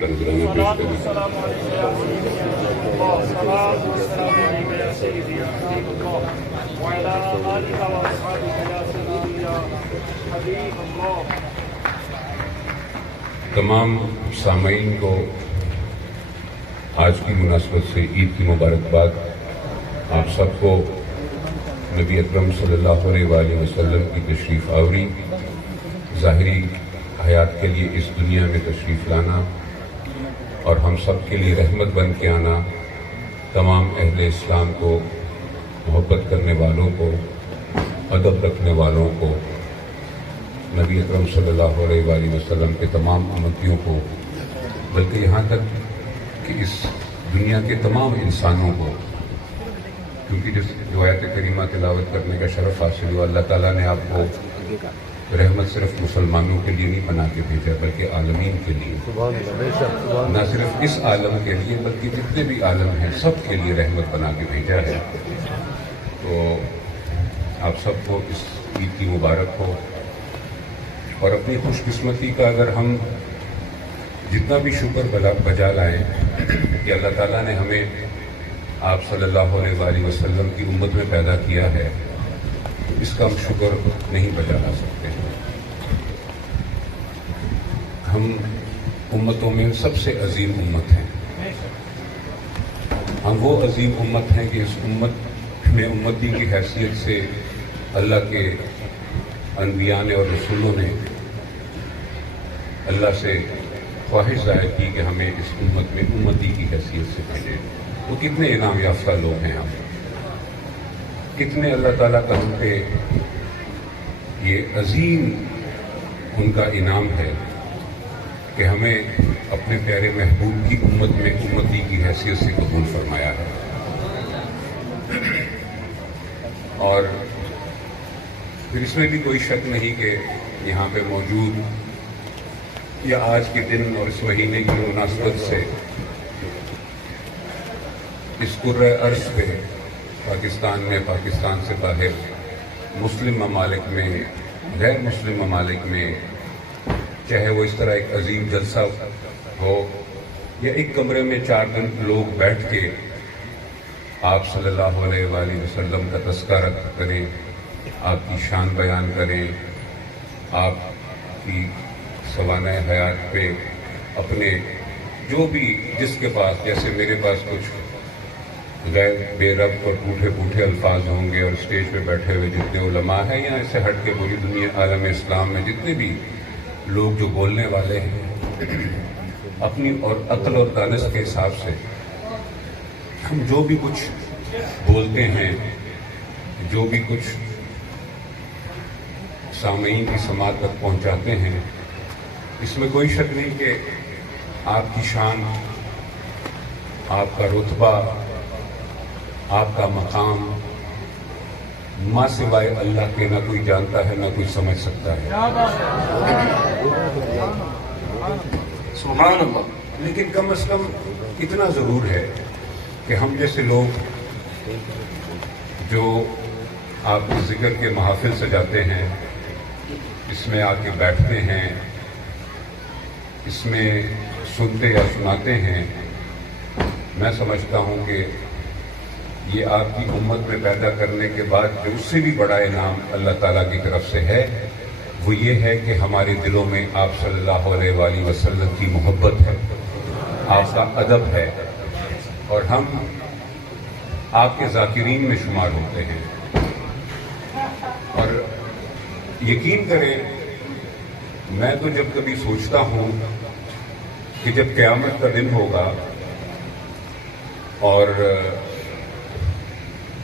نذرانہ پیش کریں۔ السلام علیکم یا سیدی یا رسول اللہ، السلام علیکم یا سیدی یا حبیب اللہ، وعلی آلہ و اصحابہ یا سیدی یا حبیب اللہ۔ تمام سامعین کو آج کی مناسبت سے عید کی مبارکباد۔ آپ سب کو نبی اکرم صلی اللہ علیہ وآلہ وسلم کی تشریف آوری، ظاہری حیات کے لیے اس دنیا میں تشریف لانا اور ہم سب کے لیے رحمت بن کے آنا، تمام اہل اسلام کو، محبت کرنے والوں کو، ادب رکھنے والوں کو، نبی اکرم صلی اللہ علیہ وآلہ وسلم کے تمام امتیوں کو، بلکہ یہاں تک کہ اس دنیا کے تمام انسانوں کو، کیونکہ جو آیت کریمہ تلاوت کرنے کا شرف حاصل ہوا، اللہ تعالیٰ نے آپ کو رحمت صرف مسلمانوں کے لیے نہیں بنا کے بھیجا بلکہ عالمین کے لیے، نہ صرف اس عالم کے لیے بلکہ جتنے بھی عالم ہیں سب کے لیے رحمت بنا کے بھیجا ہے۔ تو آپ سب کو اس عید کی مبارک ہو، اور اپنی خوش قسمتی کا اگر ہم جتنا بھی شکر بجا لائیں کہ اللہ تعالیٰ نے ہمیں آپ صلی اللہ علیہ وآلہ وسلم کی امت میں پیدا کیا ہے، تو اس کا ہم شکر نہیں بجا لا سکتے۔ ہم امتوں میں سب سے عظیم امت ہیں، ہم وہ عظیم امت ہیں کہ اس امت میں امتی کی حیثیت سے اللہ کے انبیاء نے اور رسولوں نے اللہ سے خواہش ظاہر کی کہ ہمیں اس امت میں امتی کی حیثیت سے بھیجے۔ تو کتنے انعام یافتہ لوگ ہیں ہم، کتنے اللہ تعالیٰ کا ہم پہ یہ عظیم ان کا انعام ہے کہ ہمیں اپنے پیارے محبوب کی امت میں امتی کی حیثیت سے قبول فرمایا ہے۔ اور پھر اس میں بھی کوئی شک نہیں کہ یہاں پہ موجود یا آج کے دن اور اس مہینے کی مناسبت سے اس کرۂ ارض پہ پاکستان میں، پاکستان سے باہر مسلم ممالک میں، غیر مسلم ممالک میں، چاہے وہ اس طرح ایک عظیم جلسہ ہو یا ایک کمرے میں 4 دن لوگ بیٹھ کے آپ صلی اللہ علیہ وآلہ وسلم کا تذکرہ کریں، آپ کی شان بیان کریں، آپ کی سوانح حیات پہ اپنے جو بھی جس کے پاس، جیسے میرے پاس کچھ غیر بے ربط اور پوٹھے الفاظ ہوں گے، اور اسٹیج پہ بیٹھے ہوئے جتنے علماء ہیں یا اس سے ہٹ کے پوری دنیا عالم اسلام میں جتنے بھی لوگ جو بولنے والے ہیں، اپنی اور عقل اور دانش کے حساب سے ہم جو بھی کچھ بولتے ہیں، جو بھی کچھ سامعین کی سماعت تک پہنچاتے ہیں، اس میں کوئی شک نہیں کہ آپ کی شان، آپ کا رتبہ، آپ کا مقام ماں سوائے اللہ کے نہ کوئی جانتا ہے، نہ کوئی سمجھ سکتا ہے۔ سبحان اللہ۔ لیکن کم از کم اتنا ضرور ہے کہ ہم جیسے لوگ جو آپ کے ذکر کے محافل سجاتے ہیں، اس میں آ کے بیٹھتے ہیں، اس میں سنتے یا سناتے ہیں، میں سمجھتا ہوں کہ یہ آپ کی امت میں پیدا کرنے کے بعد جو اس سے بھی بڑا انعام اللہ تعالیٰ کی طرف سے ہے، وہ یہ ہے کہ ہمارے دلوں میں آپ صلی اللہ علیہ وآلہ وسلم کی محبت ہے، آپ کا ادب ہے، اور ہم آپ کے ذاکرین میں شمار ہوتے ہیں۔ اور یقین کریں، میں تو جب کبھی سوچتا ہوں کہ جب قیامت کا دن ہوگا اور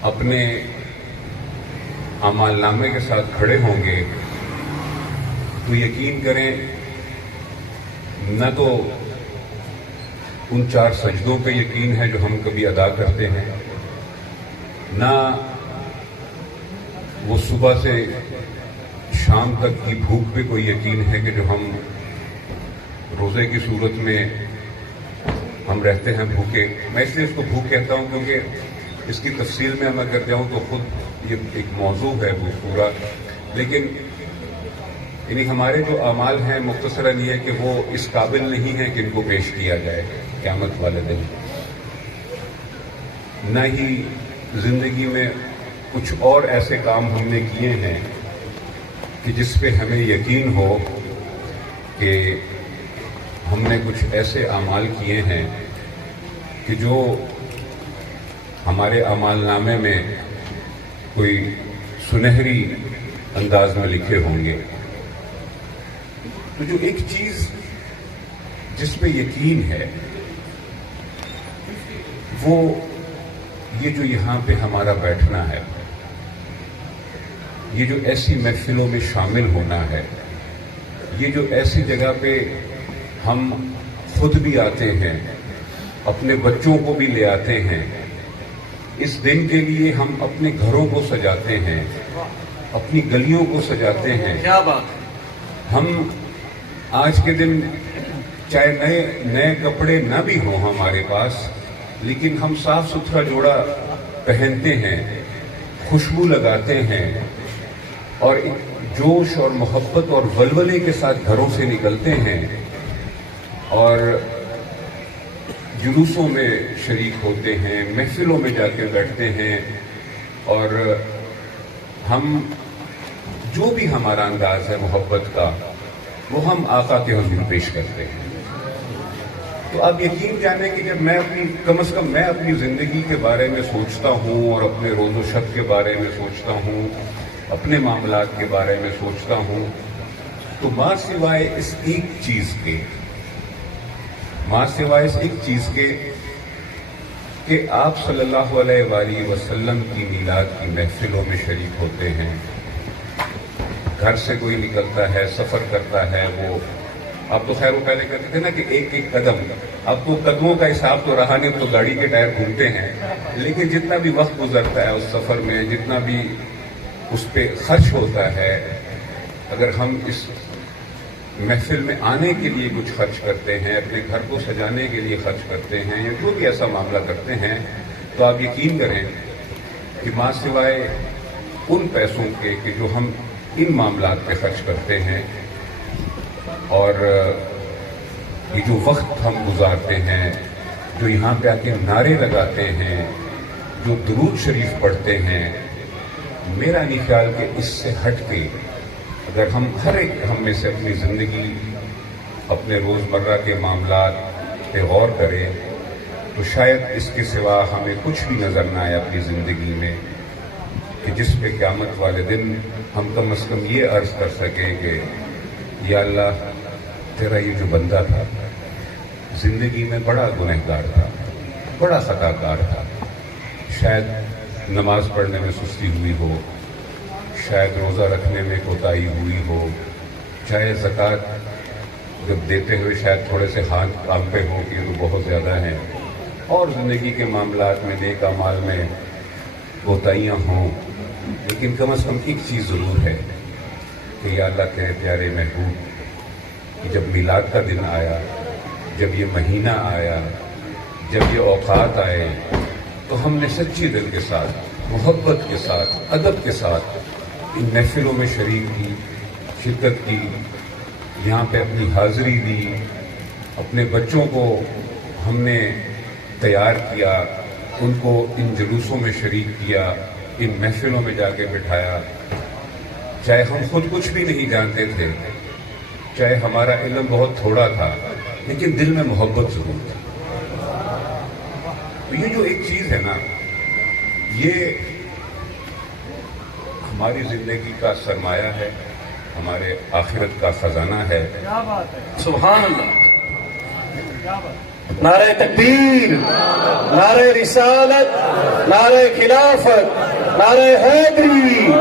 اپنے اعمال نامے کے ساتھ کھڑے ہوں گے، تو یقین کریں نہ تو ان 4 سجدوں پہ یقین ہے جو ہم کبھی ادا کرتے ہیں، نہ وہ صبح سے شام تک کی بھوک پہ کوئی یقین ہے کہ جو ہم روزے کی صورت میں ہم رہتے ہیں بھوکے۔ میں اس لیے اس کو بھوک کہتا ہوں کیونکہ اس کی تفصیل میں میں کر جاؤں تو خود یہ ایک موضوع ہے وہ پورا، لیکن یعنی ہمارے جو اعمال ہیں مختصراً یہ کہ وہ اس قابل نہیں ہیں کہ ان کو پیش کیا جائے قیامت والے دن. نہ ہی زندگی میں کچھ اور ایسے کام ہم نے کیے ہیں کہ جس پہ ہمیں یقین ہو کہ ہم نے کچھ ایسے اعمال کیے ہیں کہ جو ہمارے اعمال نامے میں کوئی سنہری انداز میں لکھے ہوں گے. تو جو ایک چیز جس پہ یقین ہے وہ یہ جو یہاں پہ ہمارا بیٹھنا ہے، یہ جو ایسی محفلوں میں شامل ہونا ہے، یہ جو ایسی جگہ پہ ہم خود بھی آتے ہیں، اپنے بچوں کو بھی لے آتے ہیں، اس دن کے لیے ہم اپنے گھروں کو سجاتے ہیں، اپنی گلیوں کو سجاتے ہیں. کیا بات. ہم آج کے دن چاہے نئے کپڑے نہ بھی ہوں ہمارے پاس، لیکن ہم صاف ستھرا جوڑا پہنتے ہیں، خوشبو لگاتے ہیں اور ایک جوش اور محبت اور ولولے کے ساتھ گھروں سے نکلتے ہیں اور جلوسوں میں شریک ہوتے ہیں، محفلوں میں جا کے بیٹھتے ہیں اور ہم جو بھی ہمارا انداز ہے محبت کا وہ ہم آقا کے حضور پیش کرتے ہیں. تو آپ یقین جانیں کہ جب میں کم از کم میں اپنی زندگی کے بارے میں سوچتا ہوں اور اپنے روز و شب کے بارے میں سوچتا ہوں، اپنے معاملات کے بارے میں سوچتا ہوں، تو ماں سوائے اس ایک چیز کے کہ آپ صلی اللہ علیہ وآلہ وسلم کی میلاد کی محفلوں میں شریک ہوتے ہیں. گھر سے کوئی نکلتا ہے، سفر کرتا ہے، وہ اب تو خیر وہ پہلے کہتے تھے نا کہ ایک ایک قدم، اب تو قدموں کا حساب تو رہا نہیں، تو گاڑی کے ٹائر گھومتے ہیں. لیکن جتنا بھی وقت گزرتا ہے اس سفر میں، جتنا بھی اس پہ خرچ ہوتا ہے، اگر ہم اس محفل میں آنے کے لیے کچھ خرچ کرتے ہیں، اپنے گھر کو سجانے کے لیے خرچ کرتے ہیں یا جو بھی ایسا معاملہ کرتے ہیں، تو آپ یقین کریں کہ ماں سوائے ان پیسوں کے کہ جو ہم ان معاملات پہ خرچ کرتے ہیں اور یہ جو وقت ہم گزارتے ہیں، جو یہاں پہ آ کے نعرے لگاتے ہیں، جو درود شریف پڑھتے ہیں، میرا نہیں خیال کہ اس سے ہٹ کے اگر ہم ہر ایک ہم میں سے اپنی زندگی، اپنے روزمرہ کے معاملات پہ غور کریں تو شاید اس کے سوا ہمیں کچھ بھی نظر نہ آئے اپنی زندگی میں کہ جس پہ قیامت والے دن ہم کم از کم یہ عرض کر سکیں کہ یا اللہ، تیرا یہ جو بندہ تھا زندگی میں بڑا گنہگار تھا، بڑا خطا کار تھا، شاید نماز پڑھنے میں سستی ہوئی ہو، شاید روزہ رکھنے میں کوتاہی ہوئی ہو، چاہے زکوٰۃ جب دیتے ہوئے شاید تھوڑے سے ہاتھ کام پہ ہو کہ یہ تو بہت زیادہ ہیں، اور زندگی کے معاملات میں نیک اعمال میں کوتاہیاں ہوں، لیکن کم از کم ایک چیز ضرور ہے کہ یا اللہ تیرے پیارے محبوب کہ جب میلاد کا دن آیا، جب یہ مہینہ آیا، جب یہ اوقات آئے، تو ہم نے سچی دل کے ساتھ، محبت کے ساتھ، ادب کے ساتھ ان محفلوں میں شرکت کی، یہاں پہ اپنی حاضری دی، اپنے بچوں کو ہم نے تیار کیا، ان کو ان جلوسوں میں شریک کیا، ان محفلوں میں جا کے بٹھایا، چاہے ہم خود کچھ بھی نہیں جانتے تھے، چاہے ہمارا علم بہت تھوڑا تھا، لیکن دل میں محبت ضرور تھی. تو یہ جو ایک چیز ہے نا، یہ ہماری زندگی کا سرمایہ ہے، ہمارے آخرت کا خزانہ ہے. کیا بات ہے. سبحان اللہ. کیا بات. نعرہ تکبیر، نعرہ رسالت، نعرہ خلافت، نعرہ حیدری.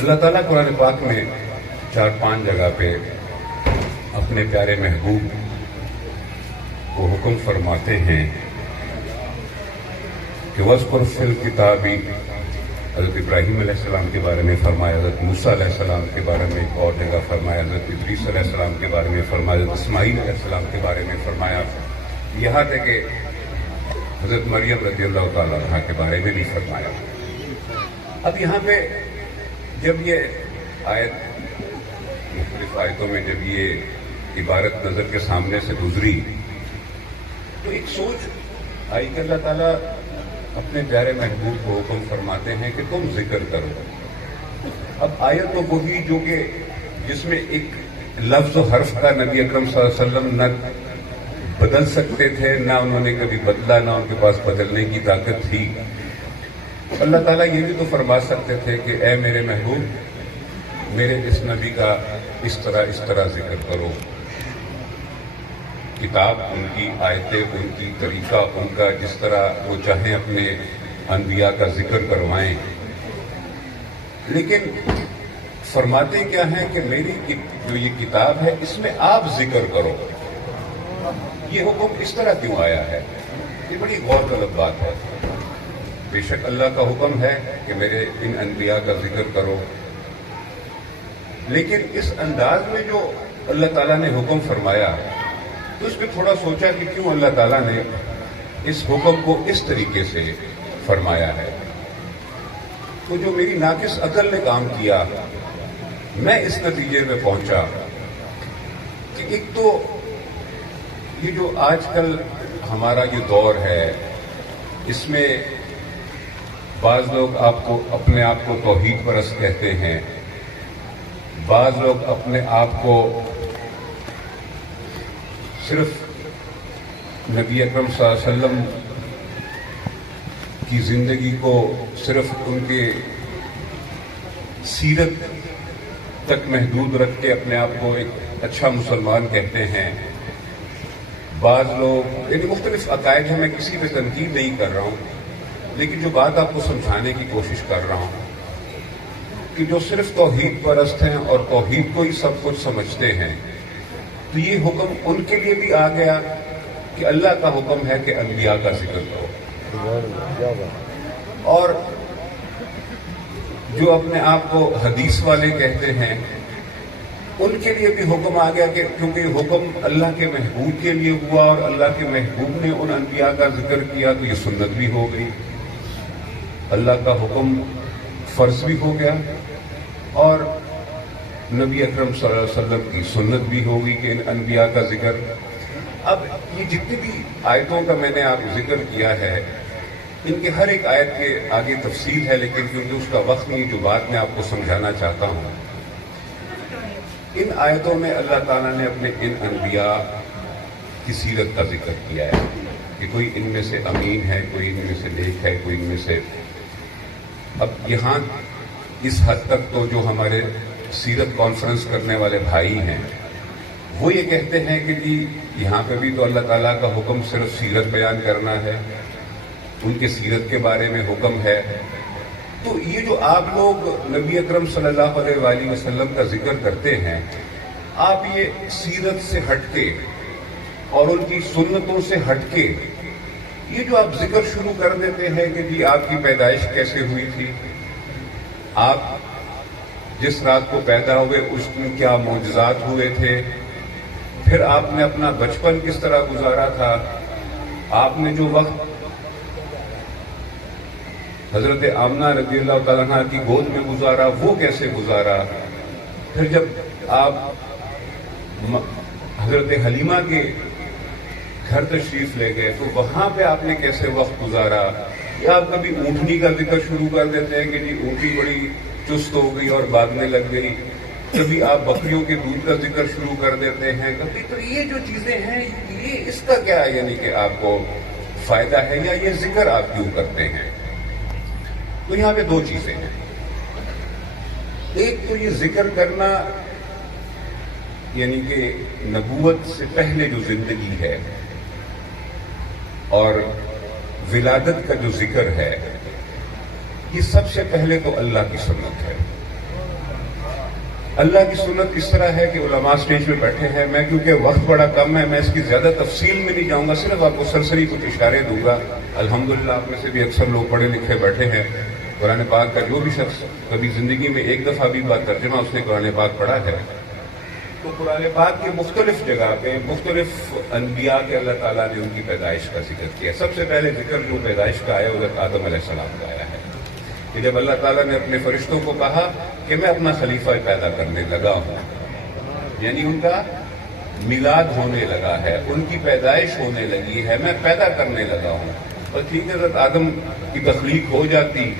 اللہ تعالیٰ قرآن پاک میں 4-5 جگہ پہ اپنے پیارے محبوب کو حکم فرماتے ہیں کہ وَاذْكُرْ فِي الْكِتَابِ، حضرت ابراہیم علیہ السلام کے بارے میں فرمایا، حضرت موسیٰ علیہ السلام کے بارے میں ایک اور جگہ فرمایا، حضرت ادریس علیہ السلام کے بارے میں فرمایا، حضرت اسماعیل علیہ السلام کے بارے میں فرمایا، یہاں تک کہ حضرت مریم رضی اللہ تعالیٰ عنہا کے بارے میں بھی فرمایا. اب یہاں پہ جب یہ آیت مختلف آیتوں میں جب یہ عبارت نظر کے سامنے سے گزری تو ایک سوچ آئی کہ اللہ تعالیٰ اپنے پیارے محبوب کو حکم فرماتے ہیں کہ تم ذکر کرو. اب آیت تو وہی جو کہ جس میں ایک لفظ و حرف کا نبی اکرم صلی اللہ علیہ وسلم نہ بدل سکتے تھے، نہ انہوں نے کبھی بدلا، نہ ان کے پاس بدلنے کی طاقت تھی. اللہ تعالیٰ یہ بھی تو فرما سکتے تھے کہ اے میرے محبوب میرے اس نبی کا اس طرح ذکر کرو. کتاب ان کی، آیتیں ان کی، طریقہ ان کا، جس طرح وہ چاہیں اپنے انبیاء کا ذکر کروائیں. لیکن فرماتے کیا ہیں کہ میری جو یہ کتاب ہے اس میں آپ ذکر کرو. یہ حکم اس طرح کیوں آیا ہے؟ یہ بڑی غور طلب بات ہے. بے شک اللہ کا حکم ہے کہ میرے ان انبیاء کا ذکر کرو، لیکن اس انداز میں جو اللہ تعالیٰ نے حکم فرمایا تو اس پہ تھوڑا سوچا کہ کیوں اللہ تعالیٰ نے اس حکم کو اس طریقے سے فرمایا ہے. تو جو میری ناقص عقل نے کام کیا، میں اس نتیجے میں پہنچا کہ ایک تو یہ جو آج کل ہمارا یہ دور ہے، اس میں بعض لوگ اپنے آپ کو توحید پرست کہتے ہیں، بعض لوگ اپنے آپ کو صرف نبی اکرم صلی اللہ علیہ وسلم کی زندگی کو صرف ان کے سیرت تک محدود رکھ کے اپنے آپ کو ایک اچھا مسلمان کہتے ہیں. بعض لوگ یعنی مختلف عقائد ہیں. میں کسی پہ تنقید نہیں کر رہا ہوں، لیکن جو بات آپ کو سمجھانے کی کوشش کر رہا ہوں کہ جو صرف توحید پرست ہیں اور توحید کو ہی سب کچھ سمجھتے ہیں، تو یہ حکم ان کے لیے بھی آ گیا کہ اللہ کا حکم ہے کہ انبیاء کا ذکر کرو. اور جو اپنے آپ کو حدیث والے کہتے ہیں ان کے لیے بھی حکم آ گیا کہ کیونکہ حکم اللہ کے محبوب کے لیے ہوا اور اللہ کے محبوب نے ان انبیاء کا ذکر کیا تو یہ سنت بھی ہو گئی. اللہ کا حکم فرض بھی ہو گیا اور نبی اکرم صلی اللہ علیہ وسلم کی سنت بھی ہوگی کہ ان انبیاء کا ذکر. اب یہ جتنی بھی آیتوں کا میں نے آپ ذکر کیا ہے، ان کے ہر ایک آیت کے آگے تفصیل ہے، لیکن کیونکہ اس کا وقت نہیں، جو بات میں آپ کو سمجھانا چاہتا ہوں، ان آیتوں میں اللہ تعالیٰ نے اپنے ان انبیاء کی سیرت کا ذکر کیا ہے کہ کوئی ان میں سے امین ہے، کوئی ان میں سے نیک ہے، کوئی ان میں سے. اب یہاں اس حد تک تو جو ہمارے سیرت کانفرنس کرنے والے بھائی ہیں وہ یہ کہتے ہیں کہ جی یہاں پہ بھی تو اللہ تعالیٰ کا حکم صرف سیرت بیان کرنا ہے، ان کے سیرت کے بارے میں حکم ہے. تو یہ جو آپ لوگ نبی اکرم صلی اللہ علیہ وآلہ وسلم کا ذکر کرتے ہیں، آپ یہ سیرت سے ہٹ کے اور ان کی سنتوں سے ہٹ کے یہ جو آپ ذکر شروع کر دیتے ہیں کہ جی آپ کی پیدائش کیسے ہوئی تھی، آپ جس رات کو پیدا ہوئے اس میں کیا معجزات ہوئے تھے، پھر آپ نے اپنا بچپن کس طرح گزارا تھا، آپ نے جو وقت حضرت آمنہ رضی اللہ تعالیٰ عنہ کی گود میں گزارا وہ کیسے گزارا، پھر جب آپ حضرت حلیمہ کے گھر تشریف لے گئے تو وہاں پہ آپ نے کیسے وقت گزارا. یا آپ کبھی اونٹنی کا ذکر شروع کر دیتے ہیں کہ جی اونٹی بڑی چست ہو گئی اور بھاگنے لگ گئی، کبھی آپ بکریوں کے دودھ کا ذکر شروع کر دیتے ہیں کبھی. تو یہ جو چیزیں ہیں یہ اس کا کیا یعنی کہ آپ کو فائدہ ہے یا یہ ذکر آپ کیوں کرتے ہیں؟ تو یہاں پہ دو چیزیں ہیں. ایک تو یہ ذکر کرنا یعنی کہ نبوت سے پہلے جو زندگی ہے اور ولادت کا جو ذکر ہے، یہ سب سے پہلے تو اللہ کی سنت ہے. اللہ کی سنت اس طرح ہے کہ علماء سٹیج پہ بیٹھے ہیں، میں کیونکہ وقت بڑا کم ہے میں اس کی زیادہ تفصیل میں نہیں جاؤں گا، صرف آپ کو سرسری کچھ اشارے دوں گا. الحمدللہ آپ میں سے بھی اکثر لوگ پڑھے لکھے بیٹھے ہیں. قرآن پاک کا جو بھی شخص کبھی زندگی میں ایک دفعہ بھی بات ترجمہ اس نے قرآن پاک پڑھا ہے، تو قرآن پاک کی مختلف جگہ پہ مختلف انبیاء کے اللہ تعالیٰ نے ان کی پیدائش کا ذکر کیا. سب سے پہلے ذکر جو پیدائش کا آیا حضرت آدم علیہ السلام کا آیا ہے. کہ جب اللہ تعالیٰ نے اپنے فرشتوں کو کہا کہ میں اپنا خلیفہ پیدا کرنے لگا ہوں، یعنی ان کا میلاد ہونے لگا ہے، ان کی پیدائش ہونے لگی ہے، میں پیدا کرنے لگا ہوں. اور ٹھیک ہے، حضرت آدم کی تخلیق ہو جاتی،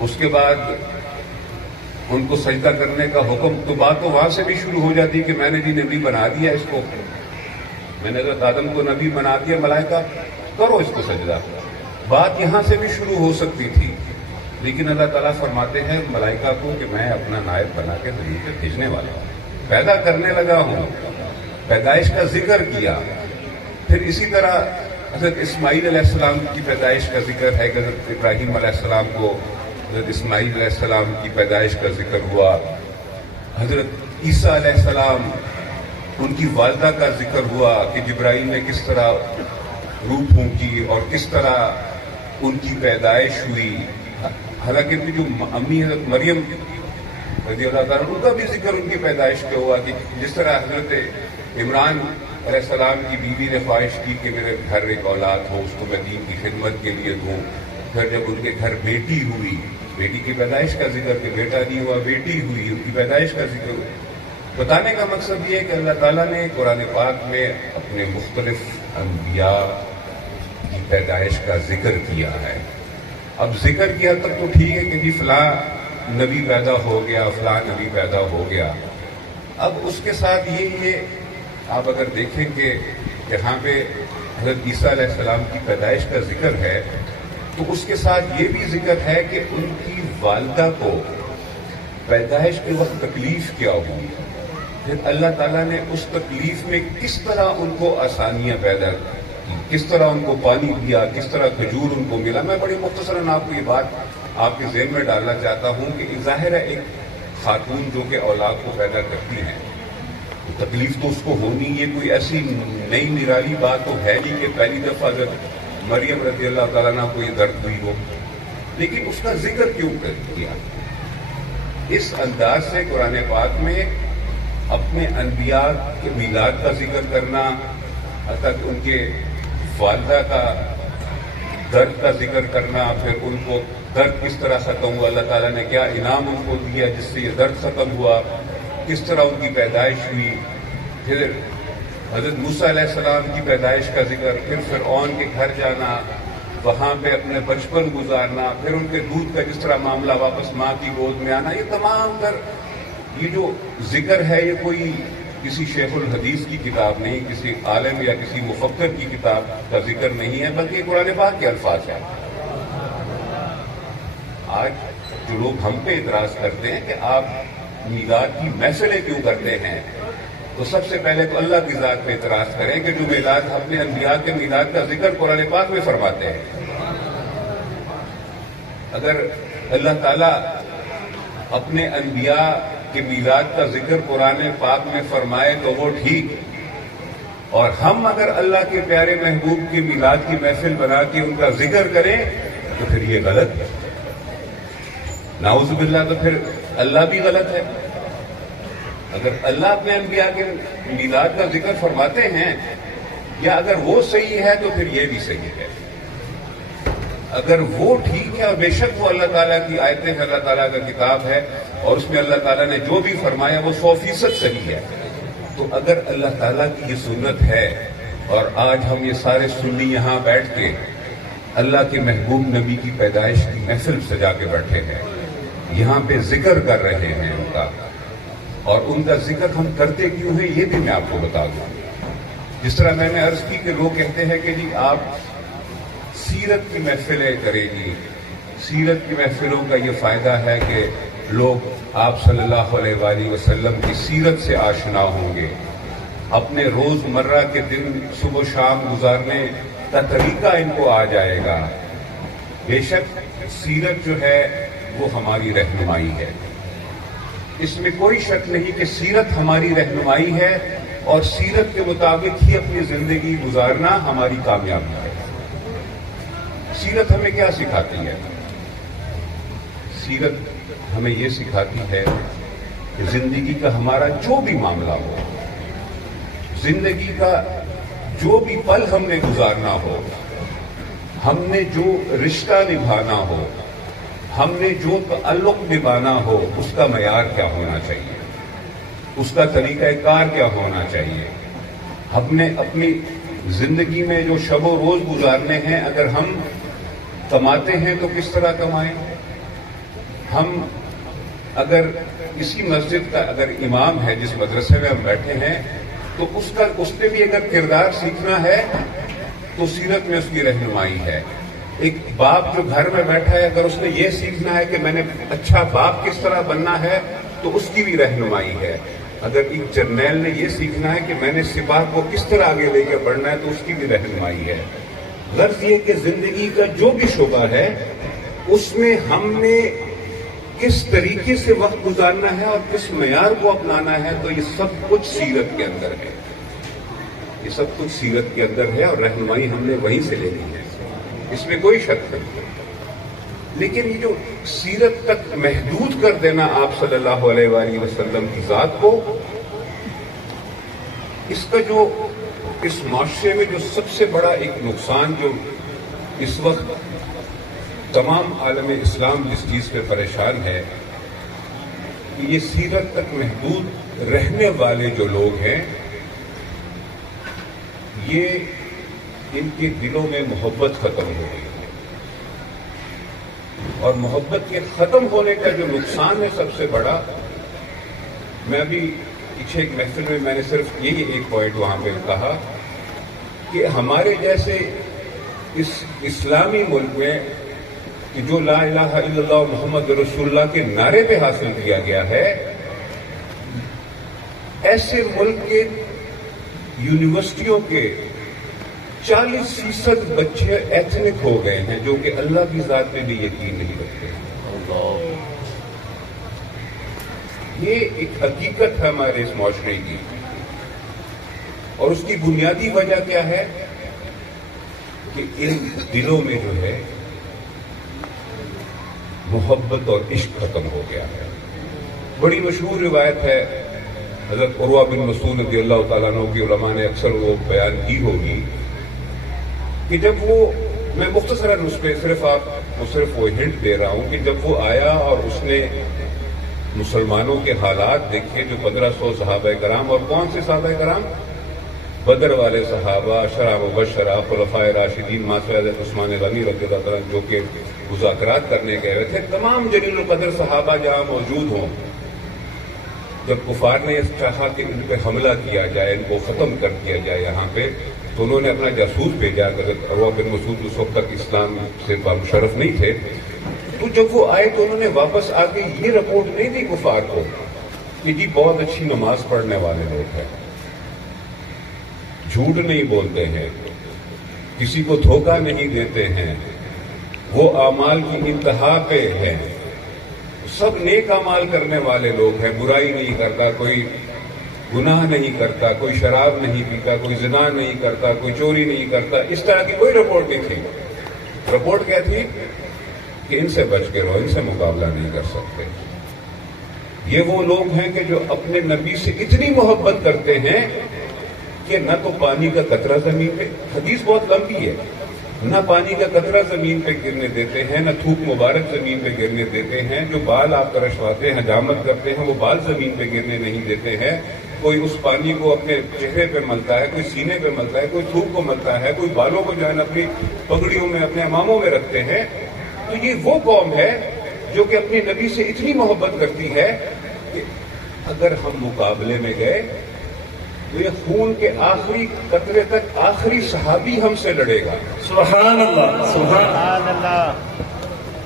اس کے بعد ان کو سجدہ کرنے کا حکم، تو بات تو وہاں سے بھی شروع ہو جاتی کہ میں نے جی نبی بنا دیا اس کو، میں نے حضرت آدم کو نبی بنا دیا، ملائکہ کرو اس کو سجدہ. بات یہاں سے بھی شروع ہو سکتی تھی، لیکن اللہ تعالیٰ فرماتے ہیں ملائکہ کو کہ میں اپنا نائب بنا کے زمین پہ بھیجنے والا ہوں، پیدا کرنے لگا ہوں. پیدائش کا ذکر کیا. پھر اسی طرح حضرت اسماعیل علیہ السلام کی پیدائش کا ذکر ہے کہ حضرت ابراہیم علیہ السلام کو حضرت اسماعیل علیہ السلام کی پیدائش کا ذکر ہوا. حضرت عیسیٰ علیہ السلام ان کی والدہ کا ذکر ہوا کہ جبرائیل نے کس طرح روح پھونکی اور کس طرح ان کی پیدائش ہوئی. حالانکہ جو امی حضرت مریم رضی اللہ تعالیٰ ان کا بھی ذکر ان کی پیدائش پہ ہوا کہ جس طرح حضرت عمران علیہ السلام کی بیوی نے خواہش کی کہ میرے گھر ایک اولاد ہو، اس کو میں دین کی خدمت کے لیے دوں. پھر جب ان کے گھر بیٹی ہوئی، بیٹی کی پیدائش کا ذکر، کہ بیٹا نہیں ہوا بیٹی ہوئی، ان کی پیدائش کا ذکر ہوا. بتانے کا مقصد یہ ہے کہ اللہ تعالیٰ نے قرآن پاک میں اپنے مختلف انبیاء کی پیدائش کا ذکر کیا ہے. اب ذکر کی حد تک تو ٹھیک ہے کہ جی فلاں نبی پیدا ہو گیا، فلاں نبی پیدا ہو گیا. اب اس کے ساتھ یہ آپ اگر دیکھیں کہ جہاں پہ حضرت عیسیٰ علیہ السلام کی پیدائش کا ذکر ہے تو اس کے ساتھ یہ بھی ذکر ہے کہ ان کی والدہ کو پیدائش کے وقت تکلیف کیا ہوئی، پھر اللہ تعالیٰ نے اس تکلیف میں کس طرح ان کو آسانیاں پیدا کی، کس طرح ان کو پانی دیا، کس طرح کھجور ان کو ملا. میں بڑی مختصراً آپ کو یہ بات آپ کے ذہن میں ڈالنا چاہتا ہوں کہ ظاہر ہے ایک خاتون جو کہ اولاد کو پیدا کرتی ہیں، تکلیف تو اس کو ہونی، یہ کوئی ایسی نئی نرالی بات تو ہے نہیں کہ پہلی دفعہ جب مریم رضی اللہ تعالیٰ عنہ کو یہ درد ہوئی ہو. لیکن اس کا ذکر کیوں کیا؟ اس انداز سے قرآن پاک میں اپنے انبیاء کے میلاد کا ذکر کرنا، حتیٰ کہ ان کے والدہ کا درد کا ذکر کرنا، پھر ان کو درد کس طرح ختم ہوا، اللہ تعالیٰ نے کیا انعام ان کو دیا جس سے یہ درد ختم ہوا، کس طرح ان کی پیدائش ہوئی. پھر حضرت موسیٰ علیہ السلام کی پیدائش کا ذکر، پھر فرعون کے گھر جانا، وہاں پہ اپنے بچپن گزارنا، پھر ان کے دودھ کا جس طرح معاملہ واپس ماں کی گود میں آنا. یہ تمام تر یہ جو ذکر ہے یہ کوئی کسی شیخ الحدیث کی کتاب نہیں، کسی عالم یا کسی مفکر کی کتاب کا ذکر نہیں ہے، بلکہ قرآن پاک کے الفاظ ہیں. آج جو لوگ ہم پہ اعتراض کرتے ہیں کہ آپ میلاد کی محفلیں کیوں کرتے ہیں، تو سب سے پہلے تو اللہ کی ذات پہ اعتراض کریں کہ جو میلاد اپنے انبیاء کے میلاد کا ذکر قرآن پاک میں فرماتے ہیں. اگر اللہ تعالیٰ اپنے انبیاء کے میلاد کا ذکر قرآن پاک میں فرمائے تو وہ ٹھیک، اور ہم اگر اللہ کے پیارے محبوب کے میلاد کی محفل بنا کے ان کا ذکر کریں تو پھر یہ غلط ہے. نعوذ باللہ، تو پھر اللہ بھی غلط ہے. اگر اللہ اپنے انبیاء کے میلاد کا ذکر فرماتے ہیں یا اگر وہ صحیح ہے تو پھر یہ بھی صحیح ہے. اگر وہ ٹھیک ہے، اور بے شک وہ اللہ تعالیٰ کی آیتیں ہیں، اللہ تعالیٰ کا کتاب ہے اور اس میں اللہ تعالیٰ نے جو بھی فرمایا وہ 100% صحیح ہے، تو اگر اللہ تعالیٰ کی یہ سنت ہے اور آج ہم یہ سارے سنی یہاں بیٹھ کے اللہ کے محبوب نبی کی پیدائش کی محفل سجا کے بیٹھے ہیں، یہاں پہ ذکر کر رہے ہیں ان کا، اور ان کا ذکر ہم کرتے کیوں ہیں یہ بھی میں آپ کو بتا دوں. جس طرح میں نے عرض کی کہ لوگ کہتے ہیں کہ جی آپ سیرت کی محفلیں کریں گی، سیرت کی محفلوں کا یہ فائدہ ہے کہ لوگ آپ صلی اللہ علیہ وآلہ وسلم کی سیرت سے آشنا ہوں گے، اپنے روز مرہ کے دن صبح و شام گزارنے کا طریقہ ان کو آ جائے گا. بے شک سیرت جو ہے وہ ہماری رہنمائی ہے، اس میں کوئی شک نہیں کہ سیرت ہماری رہنمائی ہے اور سیرت کے مطابق ہی اپنی زندگی گزارنا ہماری کامیابی ہے. سیرت ہمیں کیا سکھاتی ہے؟ سیرت ہمیں یہ سکھاتی ہے کہ زندگی کا ہمارا جو بھی معاملہ ہو، زندگی کا جو بھی پل ہم نے گزارنا ہو، ہم نے جو رشتہ نبھانا ہو، ہم نے جو تعلق نبھانا ہو اس کا معیار کیا ہونا چاہیے، اس کا طریقہ کار کیا ہونا چاہیے. ہم نے اپنی زندگی میں جو شب و روز گزارنے ہیں، اگر ہم کماتے ہیں تو کس طرح کمائیں. ہم اگر کسی مسجد کا اگر امام ہے، جس مدرسے میں ہم بیٹھے ہیں، تو اس نے بھی اگر کردار سیکھنا ہے تو سیرت میں اس کی رہنمائی ہے. ایک باپ جو گھر میں بیٹھا ہے، اگر اس نے یہ سیکھنا ہے کہ میں نے اچھا باپ کس طرح بننا ہے تو اس کی بھی رہنمائی ہے. اگر ایک جرنیل نے یہ سیکھنا ہے کہ میں نے سپاہ کو کس طرح آگے لے کے بڑھنا ہے تو اس کی بھی رہنمائی ہے. غرض یہ کہ زندگی کا جو بھی شعبہ ہے اس میں ہم نے کس طریقے سے وقت گزارنا ہے اور کس معیار کو اپنانا ہے، تو یہ سب کچھ سیرت کے اندر ہے. یہ سب کچھ سیرت کے اندر ہے اور رہنمائی ہم نے وہیں سے لینی ہے، اس میں کوئی شک نہیں. لیکن یہ جو سیرت تک محدود کر دینا آپ صلی اللہ علیہ وآلہ وسلم کی ذات کو، اس کا جو اس معاشرے میں جو سب سے بڑا ایک نقصان جو اس وقت تمام عالم اسلام جس چیز پہ پریشان ہے، کہ یہ سیرت تک محدود رہنے والے جو لوگ ہیں، یہ ان کے دلوں میں محبت ختم ہو گئی. اور محبت کے ختم ہونے کا جو نقصان ہے سب سے بڑا، میں ابھی پیچھے ایک محفل میں نے صرف یہی ایک پوائنٹ وہاں پہ کہا کہ ہمارے جیسے اس اسلامی ملک میں کہ جو لا الہ الا اللہ محمد رسول اللہ کے نعرے پہ حاصل کیا گیا ہے، ایسے ملک کے یونیورسٹیوں کے 40% بچے ایتھنک ہو گئے ہیں جو کہ اللہ کی ذات میں بھی یقین نہیں رکھتے. یہ ایک حقیقت ہے ہمارے اس معاشرے کی، اور اس کی بنیادی وجہ کیا ہے کہ ان دلوں میں جو ہے محبت اور عشق ختم ہو گیا ہے. بڑی مشہور روایت ہے، حضرت عروہ بن مسعود رضی اللہ تعالیٰ عنہ کی علماء نے اکثر وہ بیان کی ہوگی کہ جب وہ، میں مختصراً اس پہ صرف وہ ہنٹ دے رہا ہوں کہ جب وہ آیا اور اس نے مسلمانوں کے حالات دیکھے، جو 1500 صحابہ کرام، اور کون سے صحابہ کرام؟ بدر والے صحابہ، عشرہ مبشرہ، خلفائے راشدین، ماسوی حضرت عثمان غنی رضی اللہ تعالیٰ جو کہ مذاکرات کرنے گئے ہوئے تھے، تمام جلیل القدر صحابہ جہاں موجود ہوں، جب کفار نے چاہا کہ ان پہ حملہ کیا جائے، ان کو ختم کر دیا جائے یہاں پہ، تو انہوں نے اپنا جاسوس بھیجا. حضرت عروہ بن مسعود اس وقت تک اسلام سے بامشرف نہیں تھے، تو جب وہ آئے تو انہوں نے واپس آ کے یہ رپورٹ نہیں دی کفار کو کہ جی بہت اچھی نماز پڑھنے والے لوگ ہیں، جھوٹ نہیں بولتے ہیں، کسی کو دھوکہ نہیں دیتے ہیں، وہ اعمال کی انتہا پہ ہیں، سب نیک اعمال کرنے والے لوگ ہیں، برائی نہیں کرتا، کوئی گناہ نہیں کرتا، کوئی شراب نہیں پیتا، کوئی زنا نہیں کرتا، کوئی چوری نہیں کرتا. اس طرح کی کوئی رپورٹ نہیں تھی. رپورٹ کیا تھی کہ ان سے بچ کے رہو، ان سے مقابلہ نہیں کر سکتے. یہ وہ لوگ ہیں کہ جو اپنے نبی سے اتنی محبت کرتے ہیں کہ نہ تو پانی کا قطرہ زمین پہ، حدیث بہت لمبی ہے، نہ پانی کا قطرہ زمین پہ گرنے دیتے ہیں، نہ تھوک مبارک زمین پہ گرنے دیتے ہیں. جو بال آپ ترشواتے ہیں، حجامت کرتے ہیں، وہ بال زمین پہ گرنے نہیں دیتے ہیں. کوئی اس پانی کو اپنے چہرے پہ ملتا ہے، کوئی سینے پہ ملتا ہے، کوئی تھوک کو ملتا ہے، کوئی بالوں کو جو ہے اپنی پگڑیوں میں، اپنے اماموں میں رکھتے ہیں. تو یہ وہ قوم ہے جو کہ اپنے نبی سے اتنی محبت کرتی ہے کہ اگر ہم مقابلے میں گئے تو یہ خون کے آخری قطرے تک آخری صحابی ہم سے لڑے گا. سبحان اللہ، سبحان اللہ.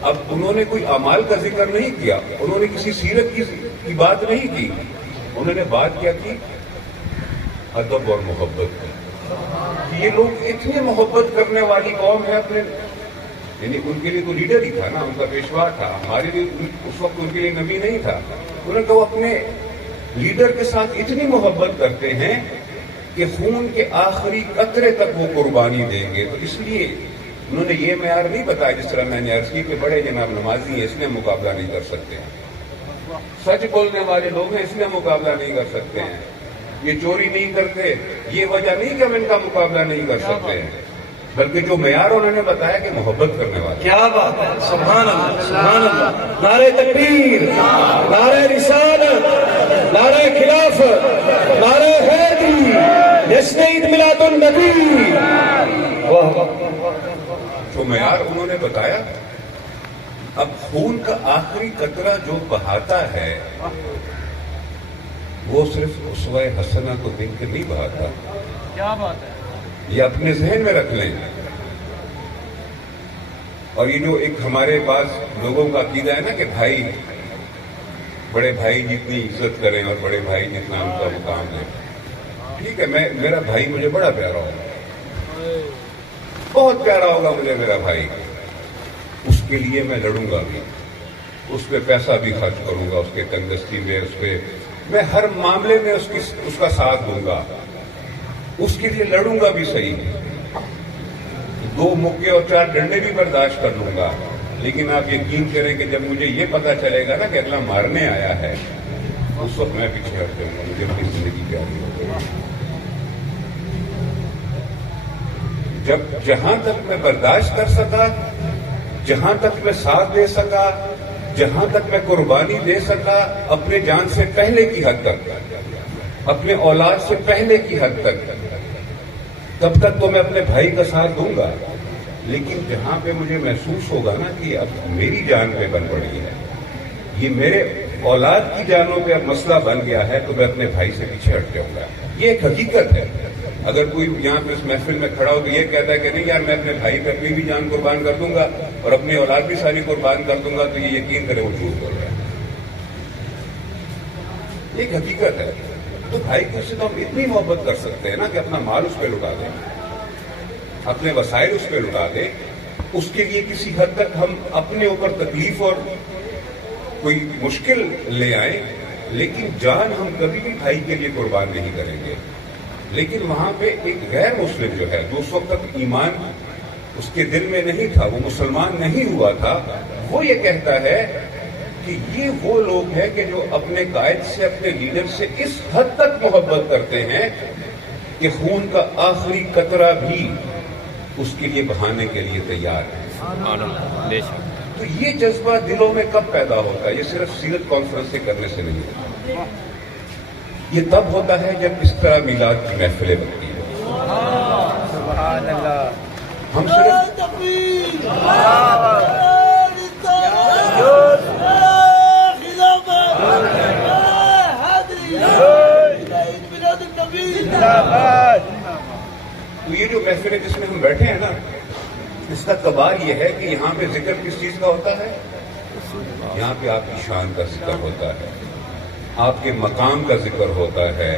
اب انہوں نے کوئی اعمال کا ذکر نہیں کیا، انہوں نے کسی سیرت کی بات نہیں کی، انہوں نے بات کیا کی ادب اور محبت کی. یہ لوگ اتنی محبت کرنے والی قوم ہے اپنے، یعنی ان کے لیے تو لیڈر ہی تھا نا، ان کا پیشوا تھا. ہمارے لیے اس وقت ان کے لیے نبی نہیں تھا. انہوں نے کہا وہ اپنے لیڈر کے ساتھ اتنی محبت کرتے ہیں کہ خون کے آخری قطرے تک وہ قربانی دیں گے. تو اس لیے انہوں نے یہ معیار نہیں بتایا جس طرح میں نے عرض کی کہ بڑے جناب نمازی ہیں اس نے مقابلہ نہیں کر سکتے ہیں، سچ بولنے والے لوگ ہیں اس میں مقابلہ نہیں کر سکتے ہیں، یہ چوری نہیں کرتے، یہ وجہ نہیں کہ ہم ان کا مقابلہ نہیں کر سکتے ہیں. بلکہ جو معیار انہوں نے بتایا کہ محبت کرنے والا. کیا بات ہے. سبحان اللہ سبحان اللہ. نعرہ تکبیر، نعرہ رسالت، نعرہ خلافت، نعرہ حیدری، جشن عید میلاد النبی. واہ جو معیار انہوں نے بتایا. اب خون کا آخری قطرہ جو بہاتا ہے وہ صرف اسوہ حسنہ کو دیکھ کے نہیں بہاتا. کیا بات ہے. یہ اپنے ذہن میں رکھ لیں. اور یہ جو ایک ہمارے پاس لوگوں کا عقیدہ ہے نا کہ بھائی، بڑے بھائی جتنی عزت کریں اور بڑے بھائی جتنا ان کا مقام ہے. ٹھیک ہے، میرا بھائی مجھے بڑا پیارا ہوگا، بہت پیارا ہوگا مجھے میرا بھائی. اس کے لیے میں لڑوں گا بھی، اس پہ پیسہ بھی خرچ کروں گا، اس کے تندرستی میں، اس پہ میں ہر معاملے میں اس کا ساتھ دوں گا، اس کے لیے لڑوں گا بھی. صحیح 2 مکے اور 4 ڈنڈے بھی برداشت کر لوں گا. لیکن آپ یقین کریں کہ جب مجھے یہ پتا چلے گا نا کہ اللہ مارنے آیا ہے، اس وقت میں پیچھے ہٹ جاؤں گا. مجھے اپنی زندگی پیاری ہو گئی. جہاں تک میں برداشت کر سکا، جہاں تک میں ساتھ دے سکا، جہاں تک میں قربانی دے سکا، اپنے جان سے پہلے کی حد تک، اپنے اولاد سے پہلے کی حد تک، تب تک تو میں اپنے بھائی کا ساتھ دوں گا. لیکن جہاں پہ مجھے محسوس ہوگا نا کہ اب میری جان پہ بن پڑی ہے، یہ میرے اولاد کی جانوں پہ اب مسئلہ بن گیا ہے، تو میں اپنے بھائی سے پیچھے ہٹ جاؤں گا. یہ ایک حقیقت ہے. اگر کوئی یہاں پہ اس محفل میں کھڑا ہو تو یہ کہتا ہے کہ نہیں یار میں اپنے بھائی پہ اپنی بھی جان قربان کر دوں گا اور اپنی اولاد بھی ساری قربان کر دوں گا، تو یہ یقین کرے وہ جھوٹ بول رہا ہے. ایک حقیقت ہے. تو بھائی کو سے تو ہم اتنی محبت کر سکتے ہیں نا کہ اپنا مال اس پہ لٹا دیں، اپنے وسائل اس پہ لٹا دیں. اس کے لیے کسی حد تک ہم اپنے اوپر تکلیف اور کوئی مشکل لے آئیں، لیکن جان ہم کبھی بھی بھائی کے لیے قربان نہیں کریں گے. لیکن وہاں پہ ایک غیر مسلم جو ہے، جو اس وقت تک ایمان اس کے دل میں نہیں تھا، وہ مسلمان نہیں ہوا تھا، وہ یہ کہتا ہے کہ یہ وہ لوگ ہیں کہ جو اپنے قائد سے، اپنے لیڈر سے اس حد تک محبت کرتے ہیں کہ خون کا آخری قطرہ بھی اس کے لیے بہانے کے لیے تیار ہے. تو یہ جذبہ دلوں میں کب پیدا ہوتا ہے؟ یہ صرف سیرت کانفرنس سے کرنے سے نہیں ہوتا. یہ تب ہوتا ہے جب اس طرح میلاد کی محفلیں بنتی ہیں. سبحان اللہ. ہم صرف تو یہ جو محفل ہے جس میں ہم بیٹھے ہیں نا، اس کا کمال یہ ہے کہ یہاں پہ ذکر کس چیز کا ہوتا ہے؟ یہاں پہ آپ کی شان کا ذکر ہوتا ہے، آپ کے مقام کا ذکر ہوتا ہے،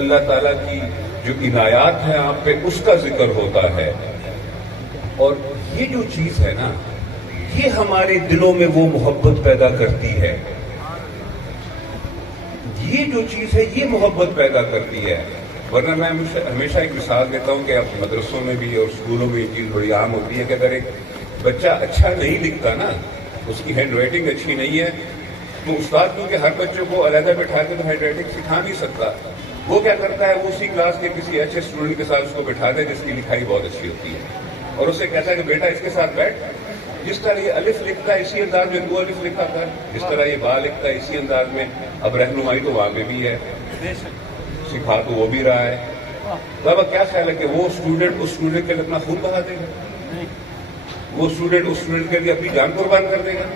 اللہ تعالیٰ کی جو عنایات ہیں آپ پہ اس کا ذکر ہوتا ہے. اور یہ جو چیز ہے نا، یہ ہمارے دلوں میں وہ محبت پیدا کرتی ہے. یہ جو چیز ہے یہ محبت پیدا کرتی ہے. ورنہ میں ہمیشہ ایک مثال دیتا ہوں کہ اب مدرسوں میں بھی اور اسکولوں میں یہ چیز بڑی عام ہوتی ہے کہ اگر ایک بچہ اچھا نہیں لکھتا نا، اس کی ہینڈ رائٹنگ اچھی نہیں ہے، تو استاد کیونکہ ہر بچوں کو علیحدہ بٹھا کے تو ہینڈ رائٹنگ سکھا نہیں سکتا. وہ کیا کرتا ہے، وہ اسی کلاس کے کسی اچھے اسٹوڈنٹ کے ساتھ اس کو بٹھا دے جس کی لکھائی بہت اچھی ہوتی ہے، اور اسے کہتا ہے کہ بیٹا اس کے ساتھ بیٹھ، جس طرح یہ الف لکھتا ہے اسی انداز میں وہ الف لکھا کر، جس طرح یہ با لکھتا ہے اسی انداز میں. اب رہنمائی تو وہاں پہ بھی ہے، سکھا تو وہ بھی رہا ہے. بابا کیا خیال ہے کہ وہ اسٹوڈنٹ اس اسٹوڈنٹ کے لیے اپنا خون بہا دے گا؟ وہ اسٹوڈنٹ اس اسٹوڈنٹ کے لیے اپنی جان قربان کر دے گا؟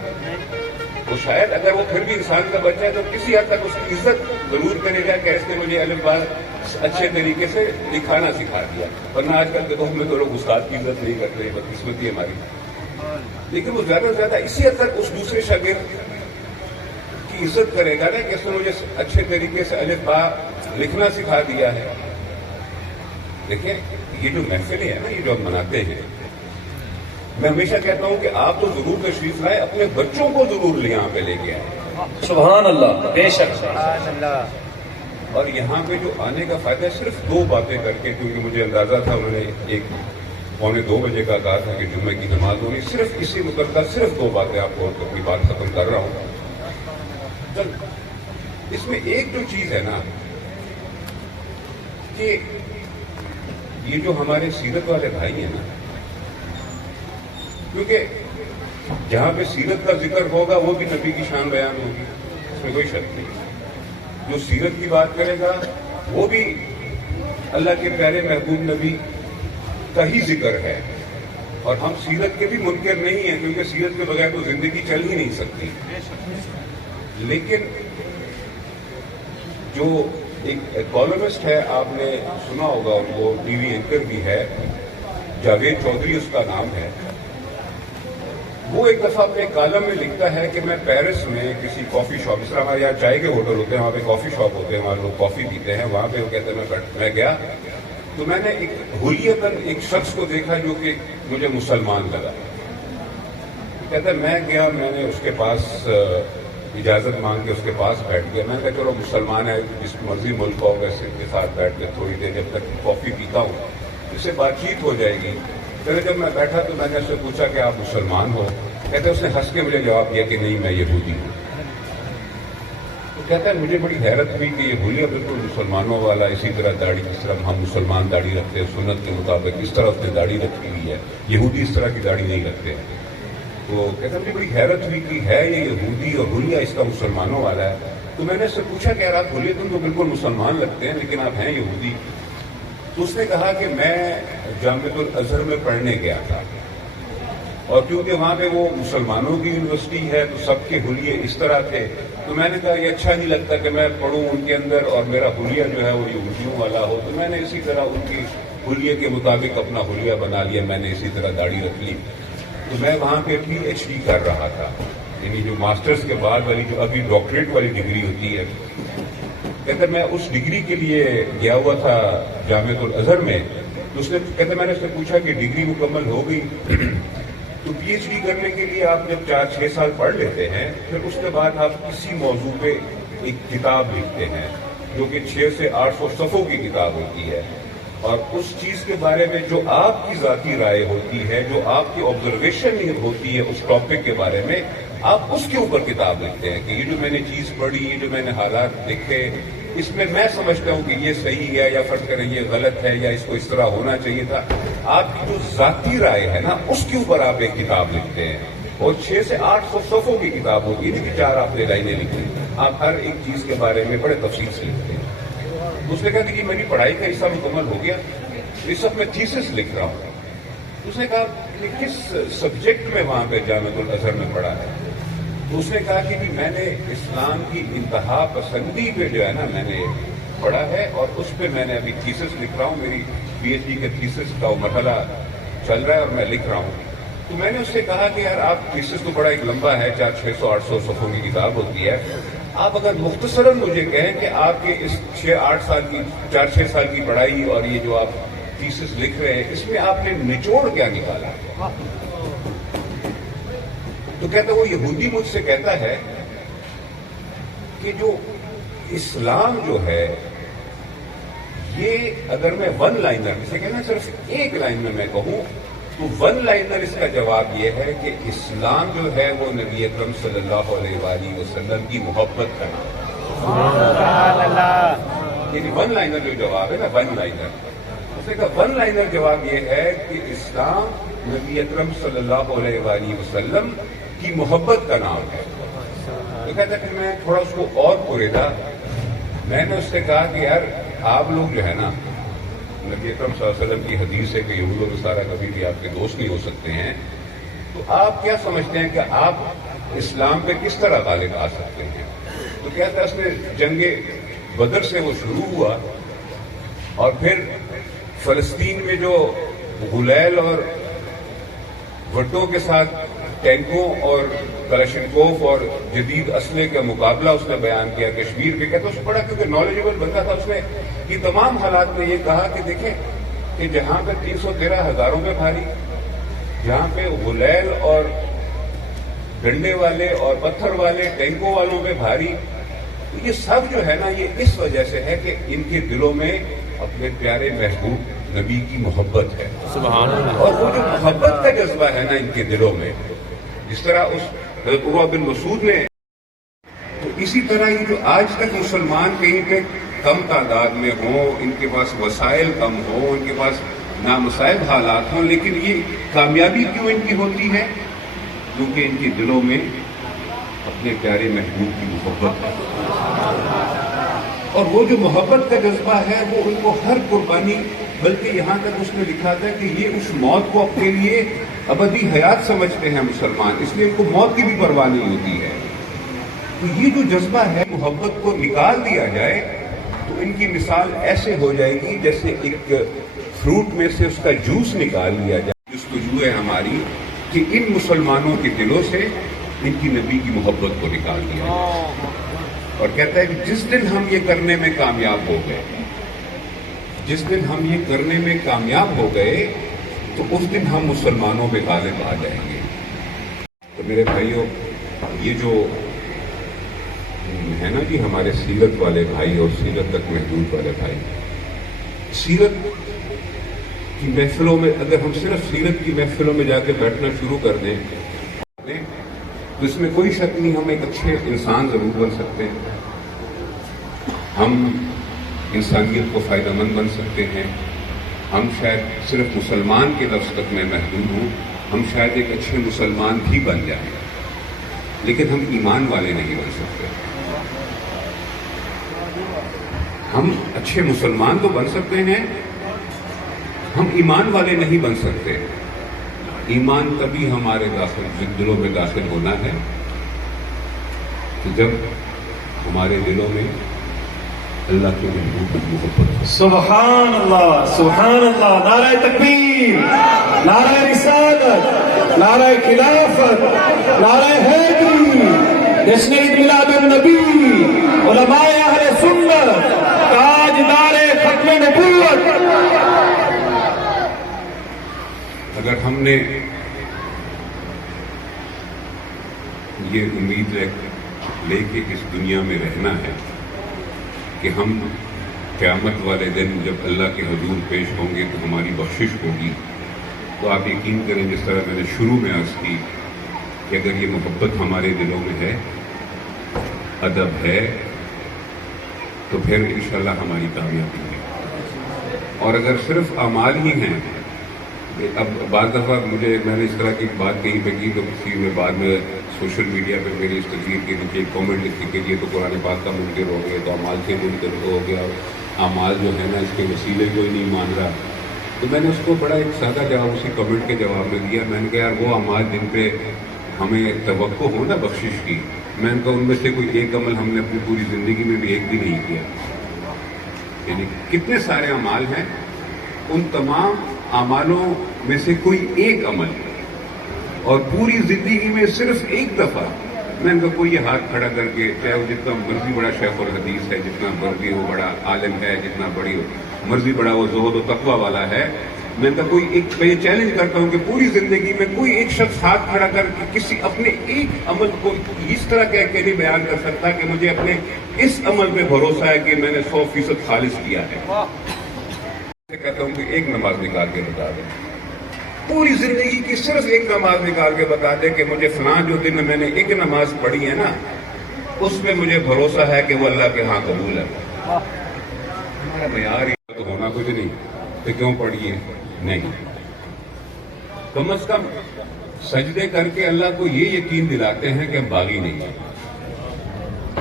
وہ شاید اگر وہ پھر بھی انسان کا بچہ ہے تو کسی حد تک اس کی عزت ضرور کرے گا کہ اس نے مجھے الف با اچھے طریقے سے لکھانا سکھا دیا. ورنہ آج کل کے دور میں تو لوگ استاد کی عزت نہیں کرتے، بدقسمتی ہماری. لیکن وہ زیادہ سے زیادہ اسی حد تک اس دوسرے شاگرد کی عزت کرے گا نا کہ اس نے مجھے اچھے طریقے سے الف با لکھنا سکھا دیا ہے. دیکھیں یہ جو محفلیں ہیں نا، یہ جو ہم مناتے ہیں، میں ہمیشہ کہتا ہوں کہ آپ تو ضرور تشریف لائیں، اپنے بچوں کو ضرور یہاں پہ لے کے آئیں. سبحان اللہ. بے شک. سبحان اللہ. اور یہاں پہ جو آنے کا فائدہ ہے صرف 2 باتیں کر کے، کیونکہ مجھے اندازہ تھا انہوں نے 1:45 بجے کا کہا تھا کہ جمعے کی نماز ہونی، صرف اسی متعلق صرف 2 باتیں آپ کو اپنی بات ختم کر رہا ہوں. اس میں ایک جو چیز ہے نا کہ یہ جو ہمارے سیرت والے بھائی ہیں نا، کیونکہ جہاں پہ سیرت کا ذکر ہوگا وہ بھی نبی کی شان بیان ہوگی، اس میں کوئی شک نہیں۔ جو سیرت کی بات کرے گا وہ بھی اللہ کے پیارے محبوب نبی کا ہی ذکر ہے، اور ہم سیرت کے بھی منکر نہیں ہیں، کیونکہ سیرت کے بغیر تو زندگی چل ہی نہیں سکتی۔ لیکن جو ایک کالمسٹ ہے، آپ نے سنا ہوگا، وہ ٹی وی اینکر بھی ہے، جاوید چودھری اس کا نام ہے، وہ ایک دفعہ اپنے کالم میں لکھتا ہے کہ میں پیرس میں کسی کافی شاپ، اس طرح ہمارے یہاں چائے کے ہوٹل ہوتے ہیں، وہاں پہ کافی شاپ ہوتے ہیں، وہاں لوگ کافی پیتے ہیں، وہاں پہ وہ کہتے ہیں میں گیا تو میں نے ایک حلیتاً ایک شخص کو دیکھا جو کہ مجھے مسلمان لگا۔ کہتا ہے میں گیا، میں نے اس کے پاس اجازت مانگ کے اس کے پاس بیٹھ گیا، میں نے کہا چلو مسلمان ہے، جس مرضی ملک ہو ویسے کے ساتھ بیٹھ کے تھوڑی دیر جب تک کافی پیتا ہوں اس سے بات چیت ہو جائے گی۔ پہلے جب میں بیٹھا تو میں نے اس سے پوچھا کہ آپ مسلمان ہو؟ کہتے اس نے ہنس کے مجھے جواب دیا کہ نہیں، میں یہودی ہوں۔ تو کہتا ہے مجھے بڑی حیرت ہوئی کہ یہ حلیہ بالکل مسلمانوں والا، اسی طرح داڑھی، جس طرح ہم مسلمان داڑھی رکھتے ہیں سنت کے مطابق، اس طرح اس نے داڑھی رکھی ہوئی ہے، یہودی اس طرح کی داڑھی نہیں رکھتے۔ تو کہتا مجھے بڑی حیرت ہوئی کہ ہے یہ یہودی اور حلیہ اس کا مسلمانوں والا ہے۔ تو میں نے اس سے پوچھا کہ یار آپ حلیہ تم تو بالکل مسلمان لگتے ہیں لیکن آپ ہیں یہودی۔ تو اس نے کہا کہ میں جامعۃ الازہر میں پڑھنے گیا تھا، اور کیونکہ وہاں پہ وہ مسلمانوں کی یونیورسٹی ہے تو سب کے حلیے اس طرح تھے، تو میں نے کہا یہ اچھا نہیں لگتا کہ میں پڑھوں ان کے اندر اور میرا حلیہ جو ہے وہ یہودیوں والا ہو، تو میں نے اسی طرح ان کی حلیے کے مطابق اپنا حلیہ بنا لیا، میں نے اسی طرح داڑھی رکھ لی۔ تو میں وہاں پہ پی ایچ ڈی کر رہا تھا، یعنی جو ماسٹرز کے بعد والی جو ابھی ڈاکٹریٹ والی ڈگری ہوتی ہے، کہتے میں اس ڈگری کے لیے گیا ہوا تھا جامعۃ الازہر میں۔ تو اس نے کہتے میں نے اس سے پوچھا کہ ڈگری مکمل ہو گئی؟ تو پی ایچ ڈی کرنے کے لیے آپ جب 4-6 سال پڑھ لیتے ہیں، پھر اس کے بعد آپ کسی موضوع پہ ایک کتاب لکھتے ہیں جو کہ 600 سے 800 صفحوں کی کتاب ہوتی ہے، اور اس چیز کے بارے میں جو آپ کی ذاتی رائے ہوتی ہے، جو آپ کی آبزرویشن ہوتی ہے اس ٹاپک کے بارے میں، آپ اس کے اوپر کتاب لکھتے ہیں کہ یہ جو میں نے چیز پڑھی، یہ جو میں نے حالات دیکھے، اس میں میں سمجھتا ہوں کہ یہ صحیح ہے یا فرض کریں یہ غلط ہے یا اس کو اس طرح ہونا چاہیے تھا۔ آپ کی جو ذاتی رائے ہے نا اس کے اوپر آپ ایک کتاب لکھتے ہیں، اور 600 سے 800 صفحوں کی کتاب ہوتی ہے، کہ 4 آپ نے لائنیں لکھی، آپ ہر ایک چیز کے بارے میں بڑے تفصیل سے لکھتے ہیں۔ اس نے کہا کہ میری پڑھائی کا حصہ مکمل ہو گیا، اس وقت میں تھیسس لکھ رہا ہوں۔ اس نے کہا کہ کس سبجیکٹ میں وہاں پہ جامعۃ الازہر میں پڑھا ہے؟ تو اس نے کہا کہ میں نے اسلام کی انتہا پسندی پہ جو ہے نا میں نے پڑھا ہے، اور اس پہ میں نے ابھی تھیسس لکھ رہا ہوں، میری پی ایچ ڈی کے تھیسس کا مرحلہ چل رہا ہے اور میں لکھ رہا ہوں۔ تو میں نے اس سے کہا کہ یار آپ تھیسس تو بڑا ایک لمبا ہے، 600-800 صفحوں کی کتاب ہوتی ہے، آپ اگر مختصراً مجھے کہیں کہ آپ کے اس 4-6 سال کی پڑھائی اور یہ جو آپ تھیسس لکھ رہے ہیں، اس میں آپ نے نچوڑ کیا نکالا؟ تو کہتا وہ یہودی مجھ سے کہتا ہے کہ جو اسلام جو ہے یہ اگر میں ون لائنر جسے کہنا صرف ایک لائن میں کہوں تو ون لائنر اس کا جواب یہ ہے کہ اسلام جو ہے وہ نبی اکرم صلی اللہ علیہ وآلہ وسلم کی محبت کا نام ہے۔ یعنی ون لائنر جو جواب ہے نا، ون لائنر، اس نے کہا ون لائنر جواب یہ ہے کہ اسلام نبی اکرم صلی اللہ علیہ وآلہ وسلم کی محبت کا نام ہے۔ تو کہتا کہ میں تھوڑا اس کو اور پوریدا، میں نے اس سے کہا کہ یار آپ لوگ جو ہے نا، نبی اکرم صلی اللہ علیہ وسلم کی حدیث ہے کہ یہود و نصارہ کبھی بھی آپ کے دوست نہیں ہو سکتے ہیں، تو آپ کیا سمجھتے ہیں کہ آپ اسلام پہ کس طرح غالب آ سکتے ہیں؟ تو کہتا اس میں جنگ بدر سے وہ شروع ہوا، اور پھر فلسطین میں جو غلیل اور بھٹوں کے ساتھ ٹینکوں اور کلاشنکوف اور جدید اسلحے کا مقابلہ اس نے بیان کیا کشمیر کے، کہتا اس بڑا کیونکہ نالجبل بندہ تھا، اس نے یہ تمام حالات میں یہ کہا کہ دیکھیں کہ جہاں پہ 313 ہزاروں پہ بھاری، جہاں پہ غلیل اور ڈنڈے والے اور پتھر والے ٹینکوں والوں پہ بھاری، یہ سب جو ہے نا یہ اس وجہ سے ہے کہ ان کے دلوں میں اپنے پیارے محبوب نبی کی محبت ہے، سبحان اللہ، اور وہ جو محبت کا جذبہ ہے نا ان کے دلوں میں، جس طرح اس حضرت عروہ بن مسعود نے، تو اسی طرح یہ جو آج تک مسلمان کہیں پہ کم تعداد میں ہوں، ان کے پاس وسائل کم ہوں، ان کے پاس نامساعد حالات ہوں، لیکن یہ کامیابی کیوں ان کی ہوتی ہے؟ کیونکہ ان کے دلوں میں اپنے پیارے محبوب کی محبت ہے، اور وہ جو محبت کا جذبہ ہے وہ ان کو ہر قربانی، بلکہ یہاں تک اس نے لکھا تھا کہ یہ اس موت کو اپنے لیے ابدی حیات سمجھتے ہیں مسلمان، اس لیے ان کو موت کی بھی پرواہ نہیں ہوتی ہے۔ تو یہ جو جذبہ ہے محبت کو نکال دیا جائے تو ان کی مثال ایسے ہو جائے گی جیسے ایک فروٹ میں سے اس کا جوس نکال لیا جائے۔ جستجو ہے ہماری کہ ان مسلمانوں کے دلوں سے ان کی نبی کی محبت کو نکال دیا جائے، اور کہتا ہے کہ جس دن ہم یہ کرنے میں کامیاب ہو گئے، جس دن ہم یہ کرنے میں کامیاب ہو گئے تو اس دن ہم مسلمانوں پہ غالب آ جائیں گے۔ تو میرے بھائیوں، یہ جو ہے نا جی ہمارے سیرت والے بھائی اور سیرت تک محدود والے بھائی، سیرت کی محفلوں میں اگر ہم صرف سیرت کی محفلوں میں جا کے بیٹھنا شروع کر دیں تو اس میں کوئی شک نہیں ہم ایک اچھے انسان ضرور بن سکتے ہیں، ہم انسانیت کو فائدہ مند بن سکتے ہیں، ہم شاید صرف مسلمان کے لفظ تک میں محدود ہوں، ہم شاید ایک اچھے مسلمان بھی بن جائیں، لیکن ہم ایمان والے نہیں بن سکتے۔ ہم اچھے مسلمان تو بن سکتے ہیں، ہم ایمان والے نہیں بن سکتے۔ ایمان تبھی ہمارے دلوں میں داخل ہونا ہے کہ جب ہمارے دلوں میں اللہ کے محبوب کی محبت۔ سبحان اللہ، سبحان اللہ، نعرہ تکبیر، نعرہ رسالت، نعرہ خلافت، نعرہ حیدری، جشن عید میلاد النبی، علماء اہل سنت، تاجدار ختم نبوت۔ اگر ہم نے یہ امید لے کے اس دنیا میں رہنا ہے کہ ہم قیامت والے دن جب اللہ کے حضور پیش ہوں گے تو ہماری بخشش ہوگی، تو آپ یقین کریں جس طرح میں نے شروع میں عرض کی کہ اگر یہ محبت ہمارے دلوں میں ہے، ادب ہے، تو پھر انشاءاللہ ہماری کامیابی ہے۔ اور اگر صرف اعمال ہی ہیں، اب بعض دفعہ میں نے اس طرح کی بات کہیں پہ کی تو کسی میں بعد میں سوشل میڈیا پہ میری اس تقریر کے نیچے ایک کامنٹ لکھنے کے لیے تو قرآن پاک کا منکر ہو گیا، تو اعمال سے منکر ہو گیا، اعمال جو ہے نا اس کے وسیلے کوئی نہیں مان رہا۔ تو میں نے اس کو بڑا ایک سادہ جواب اسی کامنٹ کے جواب میں دیا، میں نے کہا یار وہ اعمال جن پہ ہمیں توقع ہو نا بخشش کی، میں نے کہا ان میں سے کوئی ایک عمل ہم نے اپنی پوری زندگی میں بھی ایک بھی نہیں کیا۔ یعنی کتنے سارے اعمال ہیں، ان تمام اعمالوں میں سے کوئی ایک عمل اور پوری زندگی میں صرف ایک دفعہ میں ان کا کوئی یہ ہاتھ کھڑا کر کے، چاہے وہ جتنا مرضی بڑا شیخ الحدیث ہے، جتنا مرضی وہ بڑا عالم ہے، جتنا بڑی مرضی بڑا وہ زہد و تقوی والا ہے، میں ان کا کوئی ایک میں یہ چیلنج کرتا ہوں کہ پوری زندگی میں کوئی ایک شخص ہاتھ کھڑا کر کے کسی اپنے ایک عمل کو اس طرح کہہ کے نہیں بیان کر سکتا کہ مجھے اپنے اس عمل پہ بھروسہ ہے کہ میں نے 100% خالص کیا ہے۔ کہتا ہوں کہ ایک نماز نکال کے بتا دیں، پوری زندگی کی صرف ایک نماز نکال کے بتا دیں کہ مجھے فلاں جو دن میں نے ایک نماز پڑھی ہے نا، اس میں مجھے بھروسہ ہے کہ وہ اللہ کے ہاں قبول ہے۔ ہمارا معیار تو ہونا کچھ نہیں تو کیوں پڑھیے؟ نہیں، کم از کم سجدے کر کے اللہ کو یہ یقین دلاتے ہیں کہ ہم باغی نہیں ہیں،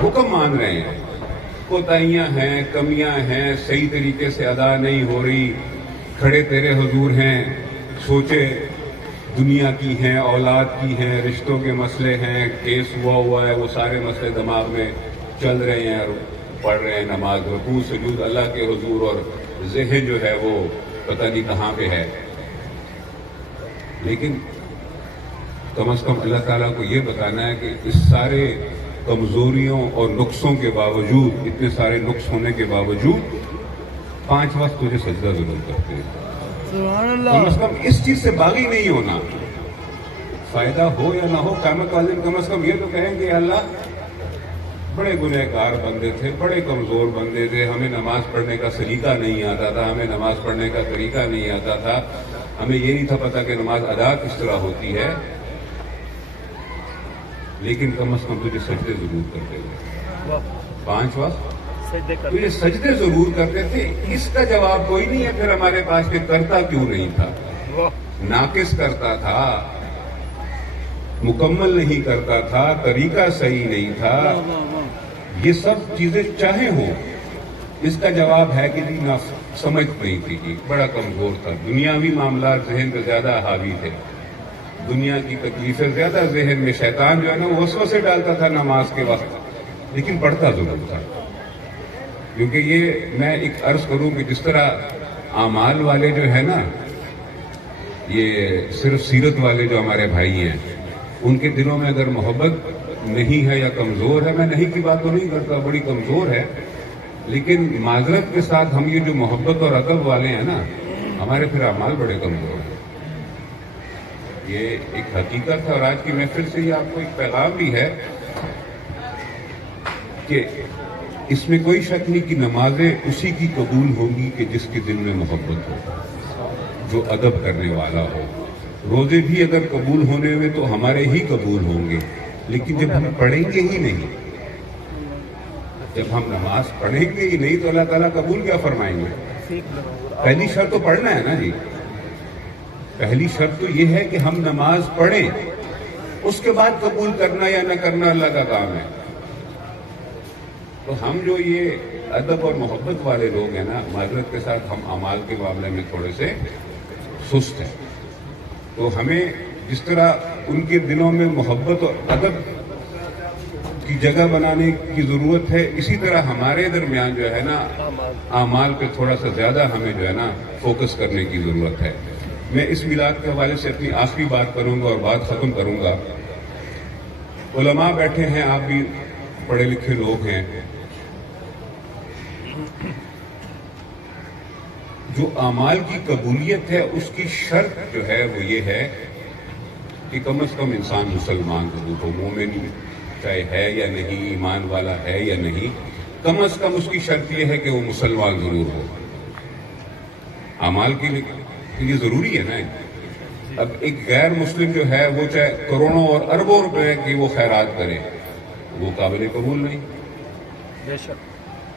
حکم مان رہے ہیں، کوتاہیاں ہیں، کمیاں ہیں، صحیح طریقے سے ادا نہیں ہو رہی، کھڑے تیرے حضور ہیں، سوچے دنیا کی ہیں، اولاد کی ہیں، رشتوں کے مسئلے ہیں، کیس ہوا ہے، وہ سارے مسئلے دماغ میں چل رہے ہیں اور پڑھ رہے ہیں نماز، رکوع سجود اللہ کے حضور، اور ذہن جو ہے وہ پتہ نہیں کہاں پہ ہے۔ لیکن کم از کم اللہ تعالیٰ کو یہ بتانا ہے کہ اس سارے کمزوریوں اور نقصوں کے باوجود، اتنے سارے نقص ہونے کے باوجود 5 وقت تجھے سجدہ ضرور کرتے ہیں۔ کم از کم اس چیز سے باغی نہیں ہونا، فائدہ ہو یا نہ ہو، قیامت والے دن کم از کم یہ تو کہیں گے اللہ بڑے گنہگار بندے تھے، بڑے کمزور بندے تھے، ہمیں نماز پڑھنے کا سلیقہ نہیں آتا تھا، ہمیں نماز پڑھنے کا طریقہ نہیں آتا تھا، ہمیں یہ نہیں تھا پتا کہ نماز ادا کس طرح ہوتی ہے، لیکن کم از کم تجھے سجدے ضرور کرتے ہوئے 5 وقت تو یہ سجدے ضرور کرتے تھے. اس کا جواب کوئی نہیں ہے پھر ہمارے پاس کہ کرتا کیوں نہیں تھا. ناقص کرتا تھا, مکمل نہیں کرتا تھا, طریقہ صحیح نہیں تھا, یہ سب چیزیں چاہے ہوں. اس کا جواب ہے کہ جی نہ سمجھ نہیں تھی, جی بڑا کمزور تھا, دنیاوی معاملات ذہن پہ زیادہ حاوی تھے, دنیا کی تکلیفیں زیادہ ذہن میں, شیطان جو ہے نا وہ وسوسے ڈالتا تھا نماز کے وقت, لیکن پڑھتا ضرور تھا. کیونکہ یہ میں ایک عرض کروں کہ جس طرح اعمال والے جو ہے نا, یہ صرف سیرت والے جو ہمارے بھائی ہیں, ان کے دلوں میں اگر محبت نہیں ہے یا کمزور ہے, میں نہیں کی بات تو نہیں کرتا, بڑی کمزور ہے, لیکن معذرت کے ساتھ ہم یہ جو محبت اور ادب والے ہیں نا, ہمارے پھر اعمال بڑے کمزور ہیں. یہ ایک حقیقت ہے. اور آج کی محفل سے یہ آپ کو ایک پیغام بھی ہے کہ اس میں کوئی شک نہیں کہ نمازیں اسی کی قبول ہوں گی کہ جس کے دل میں محبت ہو, جو ادب کرنے والا ہو. روزے بھی اگر قبول ہونے ہوئے تو ہمارے ہی قبول ہوں گے, لیکن جب ہم پڑھیں گے ہی نہیں, جب ہم نماز پڑھیں گے ہی نہیں تو اللہ تعالیٰ قبول کیا فرمائیں گے؟ پہلی شرط تو پڑھنا ہے نا جی. پہلی شرط تو یہ ہے کہ ہم نماز پڑھیں, اس کے بعد قبول کرنا یا نہ کرنا اللہ کا کام ہے. تو ہم جو یہ ادب اور محبت والے لوگ ہیں نا, معذرت کے ساتھ ہم اعمال کے معاملے میں تھوڑے سے سست ہیں. تو ہمیں جس طرح ان کے دلوں میں محبت اور ادب کی جگہ بنانے کی ضرورت ہے, اسی طرح ہمارے درمیان جو ہے نا اعمال پہ تھوڑا سا زیادہ ہمیں جو ہے نا فوکس کرنے کی ضرورت ہے. میں اس میلاد کے حوالے سے اپنی آخری بات کروں گا اور بات ختم کروں گا. علماء بیٹھے ہیں, آپ بھی پڑھے لکھے لوگ ہیں, جو اعمال کی قبولیت ہے اس کی شرط جو ہے وہ یہ ہے کہ کم از کم انسان مسلمان ضرور ہو, مومن چاہے ہے یا نہیں, ایمان والا ہے یا نہیں, کم از کم اس کی شرط یہ ہے کہ وہ مسلمان ضرور ہو. اعمال کے لیے ضروری ہے نا. اب ایک غیر مسلم جو ہے وہ چاہے کروڑوں اور اربوں روپے کی وہ خیرات کرے, وہ قابل قبول نہیں.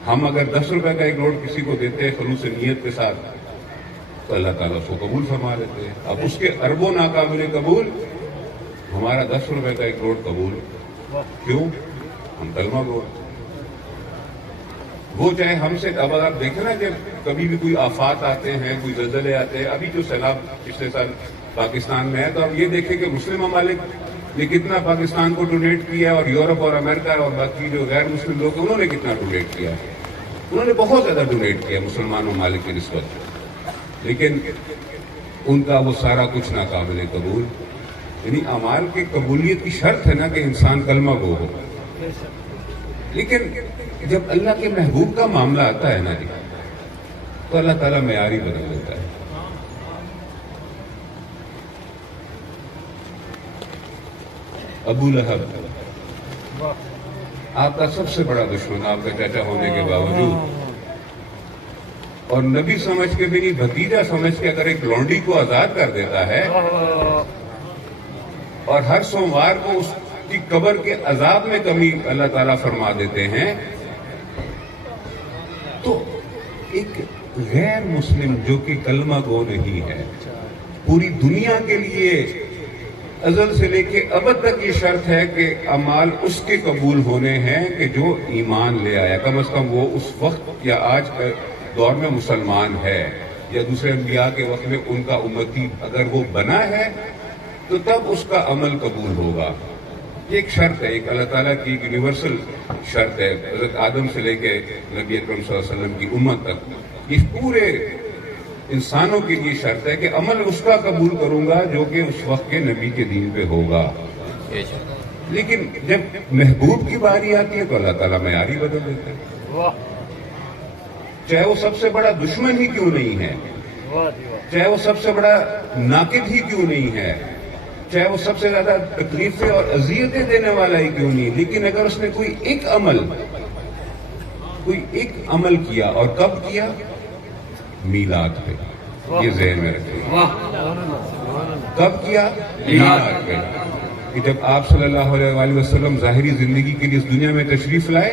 ہم اگر 10 روپے کا ایک نوٹ کسی کو دیتے ہیں خلوص نیت کے ساتھ تو اللہ تعالیٰ اس کو قبول فرما لیتے ہیں. اب اس کے اربوں ناقابل قبول, ہمارا 10 روپے کا ایک نوٹ قبول. کیوں؟ ہم کلمہ گو. وہ چاہے ہم سے, اب آپ دیکھیں نا جب کبھی بھی کوئی آفات آتے ہیں, کوئی زلزلے آتے ہیں, ابھی جو سیلاب پچھلے سال پاکستان میں ہے, تو آپ یہ دیکھیں کہ مسلم ممالک نے کتنا پاکستان کو ڈونیٹ کیا, اور یورپ اور امریکہ اور باقی جو غیر مسلم لوگ ہیں انہوں نے کتنا ڈونیٹ کیا. انہوں نے بہت زیادہ ڈونیٹ کیا مسلمان ممالک کی نسبت, لیکن ان کا وہ سارا کچھ ناقابل قبول. یعنی اعمال کی قبولیت کی شرط ہے نا کہ انسان کلمہ گو ہو, لیکن جب اللہ کے محبوب کا معاملہ آتا ہے نا جی, تو اللہ تعالیٰ معیار ہی بدل دیتا ہے. ابو لہب آپ کا سب سے بڑا دشمن, آپ کا چاچا ہونے کے باوجود, اور نبی سمجھ کے بھی نہیں, بھتیجا سمجھ کے اگر ایک لونڈی کو آزاد کر دیتا ہے اور ہر سوموار کو اس کی قبر کے عذاب میں کمی اللہ تعالیٰ فرما دیتے ہیں, تو ایک غیر مسلم جو کہ کلمہ گو نہیں ہے, پوری دنیا کے لیے ازل سے لے کے ابد تک یہ شرط ہے کہ اعمال اس کے قبول ہونے ہیں کہ جو ایمان لے آیا, کم از کم وہ اس وقت یا آج کے دور میں مسلمان ہے, یا دوسرے انبیاء کے وقت میں ان کا امتی اگر وہ بنا ہے تو تب اس کا عمل قبول ہوگا. یہ ایک شرط ہے, ایک اللہ تعالیٰ کی ایک یونیورسل شرط ہے. حضرت آدم سے لے کے نبی اکرم صلی اللہ علیہ وسلم کی امت تک یہ پورے انسانوں کے لیے شرط ہے کہ عمل اس کا قبول کروں گا جو کہ اس وقت کے نبی کے دین پہ ہوگا. لیکن جب محبوب کی باری آتی ہے تو اللہ تعالیٰ معیار ہی بدل دیتا ہے. چاہے وہ سب سے بڑا دشمن ہی کیوں نہیں ہے, چاہے وہ سب سے بڑا ناقد ہی کیوں نہیں ہے, چاہے وہ سب سے زیادہ تکلیفیں اور اذیتیں دینے والا ہی کیوں نہیں, لیکن اگر اس نے کوئی ایک عمل کیا, اور کب کیا؟ میلاد پہ. یہ ذہن میں رکھیں, کب کیا؟ میلاد پہ. کہ جب آپ صلی اللہ علیہ وسلم ظاہری زندگی کے لیے اس دنیا میں تشریف لائے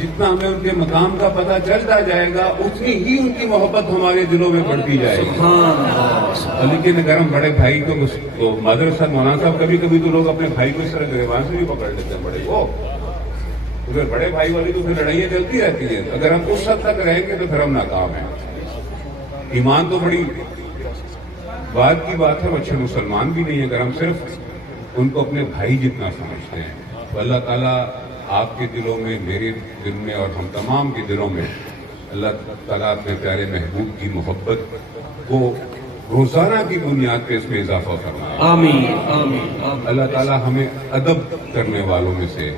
جتنا ہمیں ان کے مقام کا پتہ چلتا جائے گا اتنی ہی ان کی محبت ہمارے دلوں میں بڑھتی جائے گی. لیکن اگر ہم بڑے بھائی کو مدرسہ مولانا صاحب کبھی کبھی تو لوگ اپنے بھائی کو اس طرح گریبان سے بھی پکڑ لیتے ہیں بڑے کو. اگر بڑے بھائی والی تو پھر لڑائیاں چلتی رہتی ہیں. اگر ہم اس حد تک رہیں گے تو پھر ہم ناکام ہیں. ایمان تو بڑی بات کی بات ہے, اچھے مسلمان بھی نہیں ہے اگر ہم صرف ان کو اپنے بھائی جتنا سمجھتے ہیں. تو اللہ تعالیٰ آپ کے دلوں میں, میرے دل میں اور ہم تمام کے دلوں میں اللہ تعالیٰ اپنے پیارے محبوب کی محبت کو روزانہ کی بنیاد پہ اس میں اضافہ فرمائے. آمین آمین. اللہ تعالیٰ ہمیں ادب کرنے والوں میں سے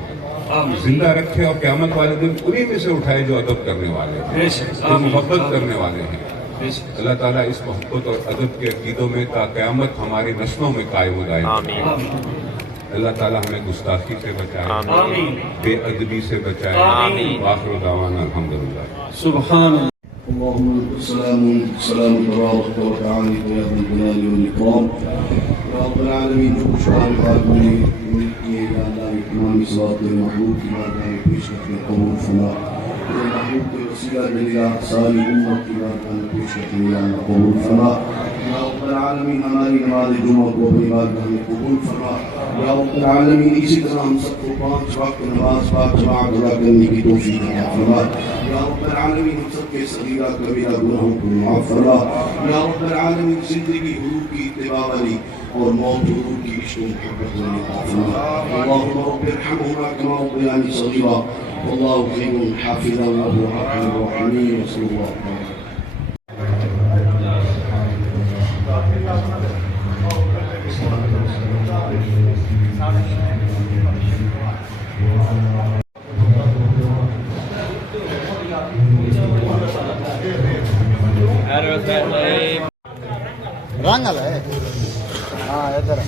زندہ رکھے اور قیامت والے دن انہی میں سے اٹھائے جو ادب کرنے والے ہیں, جو محبت کرنے والے ہیں. اللہ تعالیٰ اس محبت اور ادب کے عقیدوں میں تا قیامت ہماری نسلوں میں قائم ہو جائے. اللہ تعالیٰ ہمیں گستاخی سے بچائے, بے ادبی سے بچائے. وآخر دعوانا الحمدللہ. سبحان اللہ. اللهم سلام تبارك وتعالى يا ذا الجلال والإكرام يا رب العالمين. جو شعار قادمي ملكي يا الله إمام صلاة المحبوب کی بارگاہ میں پیش کرتے قبول فرما. میرے محبوب کے وسیلہ جلیلہ ساری امت کی بارگاہ میں پیش کرتے یا اللہ قبول فرما. یا رب العالمین ہماری نماز جمعہ کو اپنی بارگاہ میں قبول فرما. یا رب العالمین اسی طرح ہم سب کو 5 وقت نماز پاک جماعت ادا کرنے کی توفیق عطا فرما. یا رب العالمین ہم سب کے صغیرہ کبیرہ گناہوں کو معاف فرما. یا رب العالمین زندگی حضور کی اتباع والی اور موت حضور کی عشق و محبت والی عطا فرما. اللهم رب ارحمهما كما ربياني صغيرا والله خير حافظا وهو ارحم الراحمين. وصلى الله عليه وسلم. رنگ ہے ہاں ادھر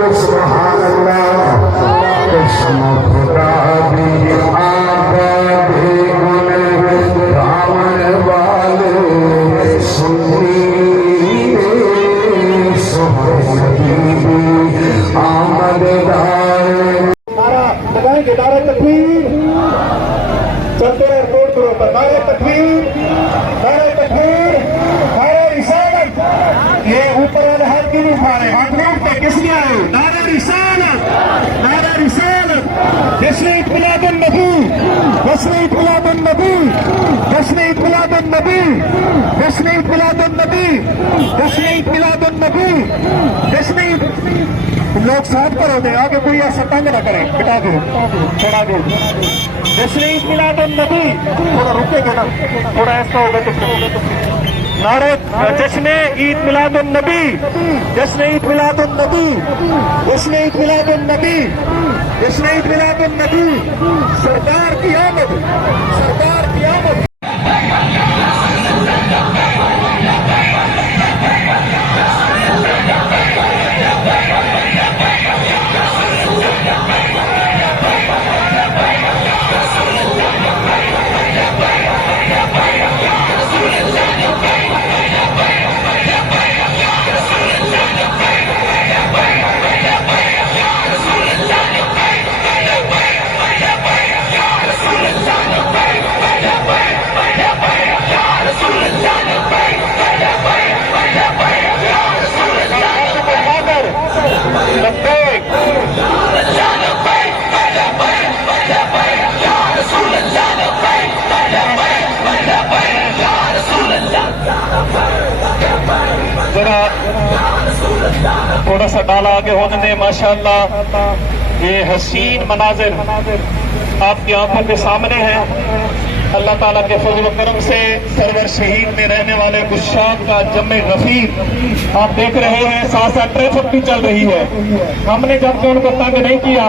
بس سبحان اللہ قسم خدا دی آباد گل رامن والے سنی سہنی آمد دار. لگائیں گے نعرہ تکبیر, چلتے رہے روڈ کرو پر نعرہ تکبیر, نعرہ تکبیر, نعرہ رسالت. یہ اوپر والے ہاتھ کیوں نہیں اٹھا رہے؟ ہاتھ نہیں اٹھتے کس لیے آئے؟ نعرہ رسالت, نعرہ رسالت. جشن عید میلاد النبی, جشن عید میلاد النبی, جشن عید میلاد النبی, جشن عید میلاد النبی, جشن عید میلاد النبی, جشن عید. تم لوگ ساتھ کرو دے, آگے کوئی ایسا تنگ نہ کرے, بٹا دو چھوڑا دو. جشن عید میلاد النبی, تھوڑا رکے گا نا, تھوڑا ایسا ہوگا تو نعرہ جشن عید میلاد النبی, جشن عید میلاد النبی, جشن عید میلاد النبی, جشن عید میلاد النبی. سرکار کی آمد, سرکار کی آمد. تھوڑا سا ڈالا آگے ہونے دیں. ماشاءاللہ یہ حسین مناظر آپ کی آنکھوں کے سامنے ہیں. اللہ تعالیٰ کے فضل و کرم سے سرور شہید میں رہنے والے گشاک کا جمع غفیر آپ دیکھ رہے ہیں. ساتھ ساتھ ٹریفک بھی چل رہی ہے. ہم نے جب کہ ان کو تنگ نہیں کیا,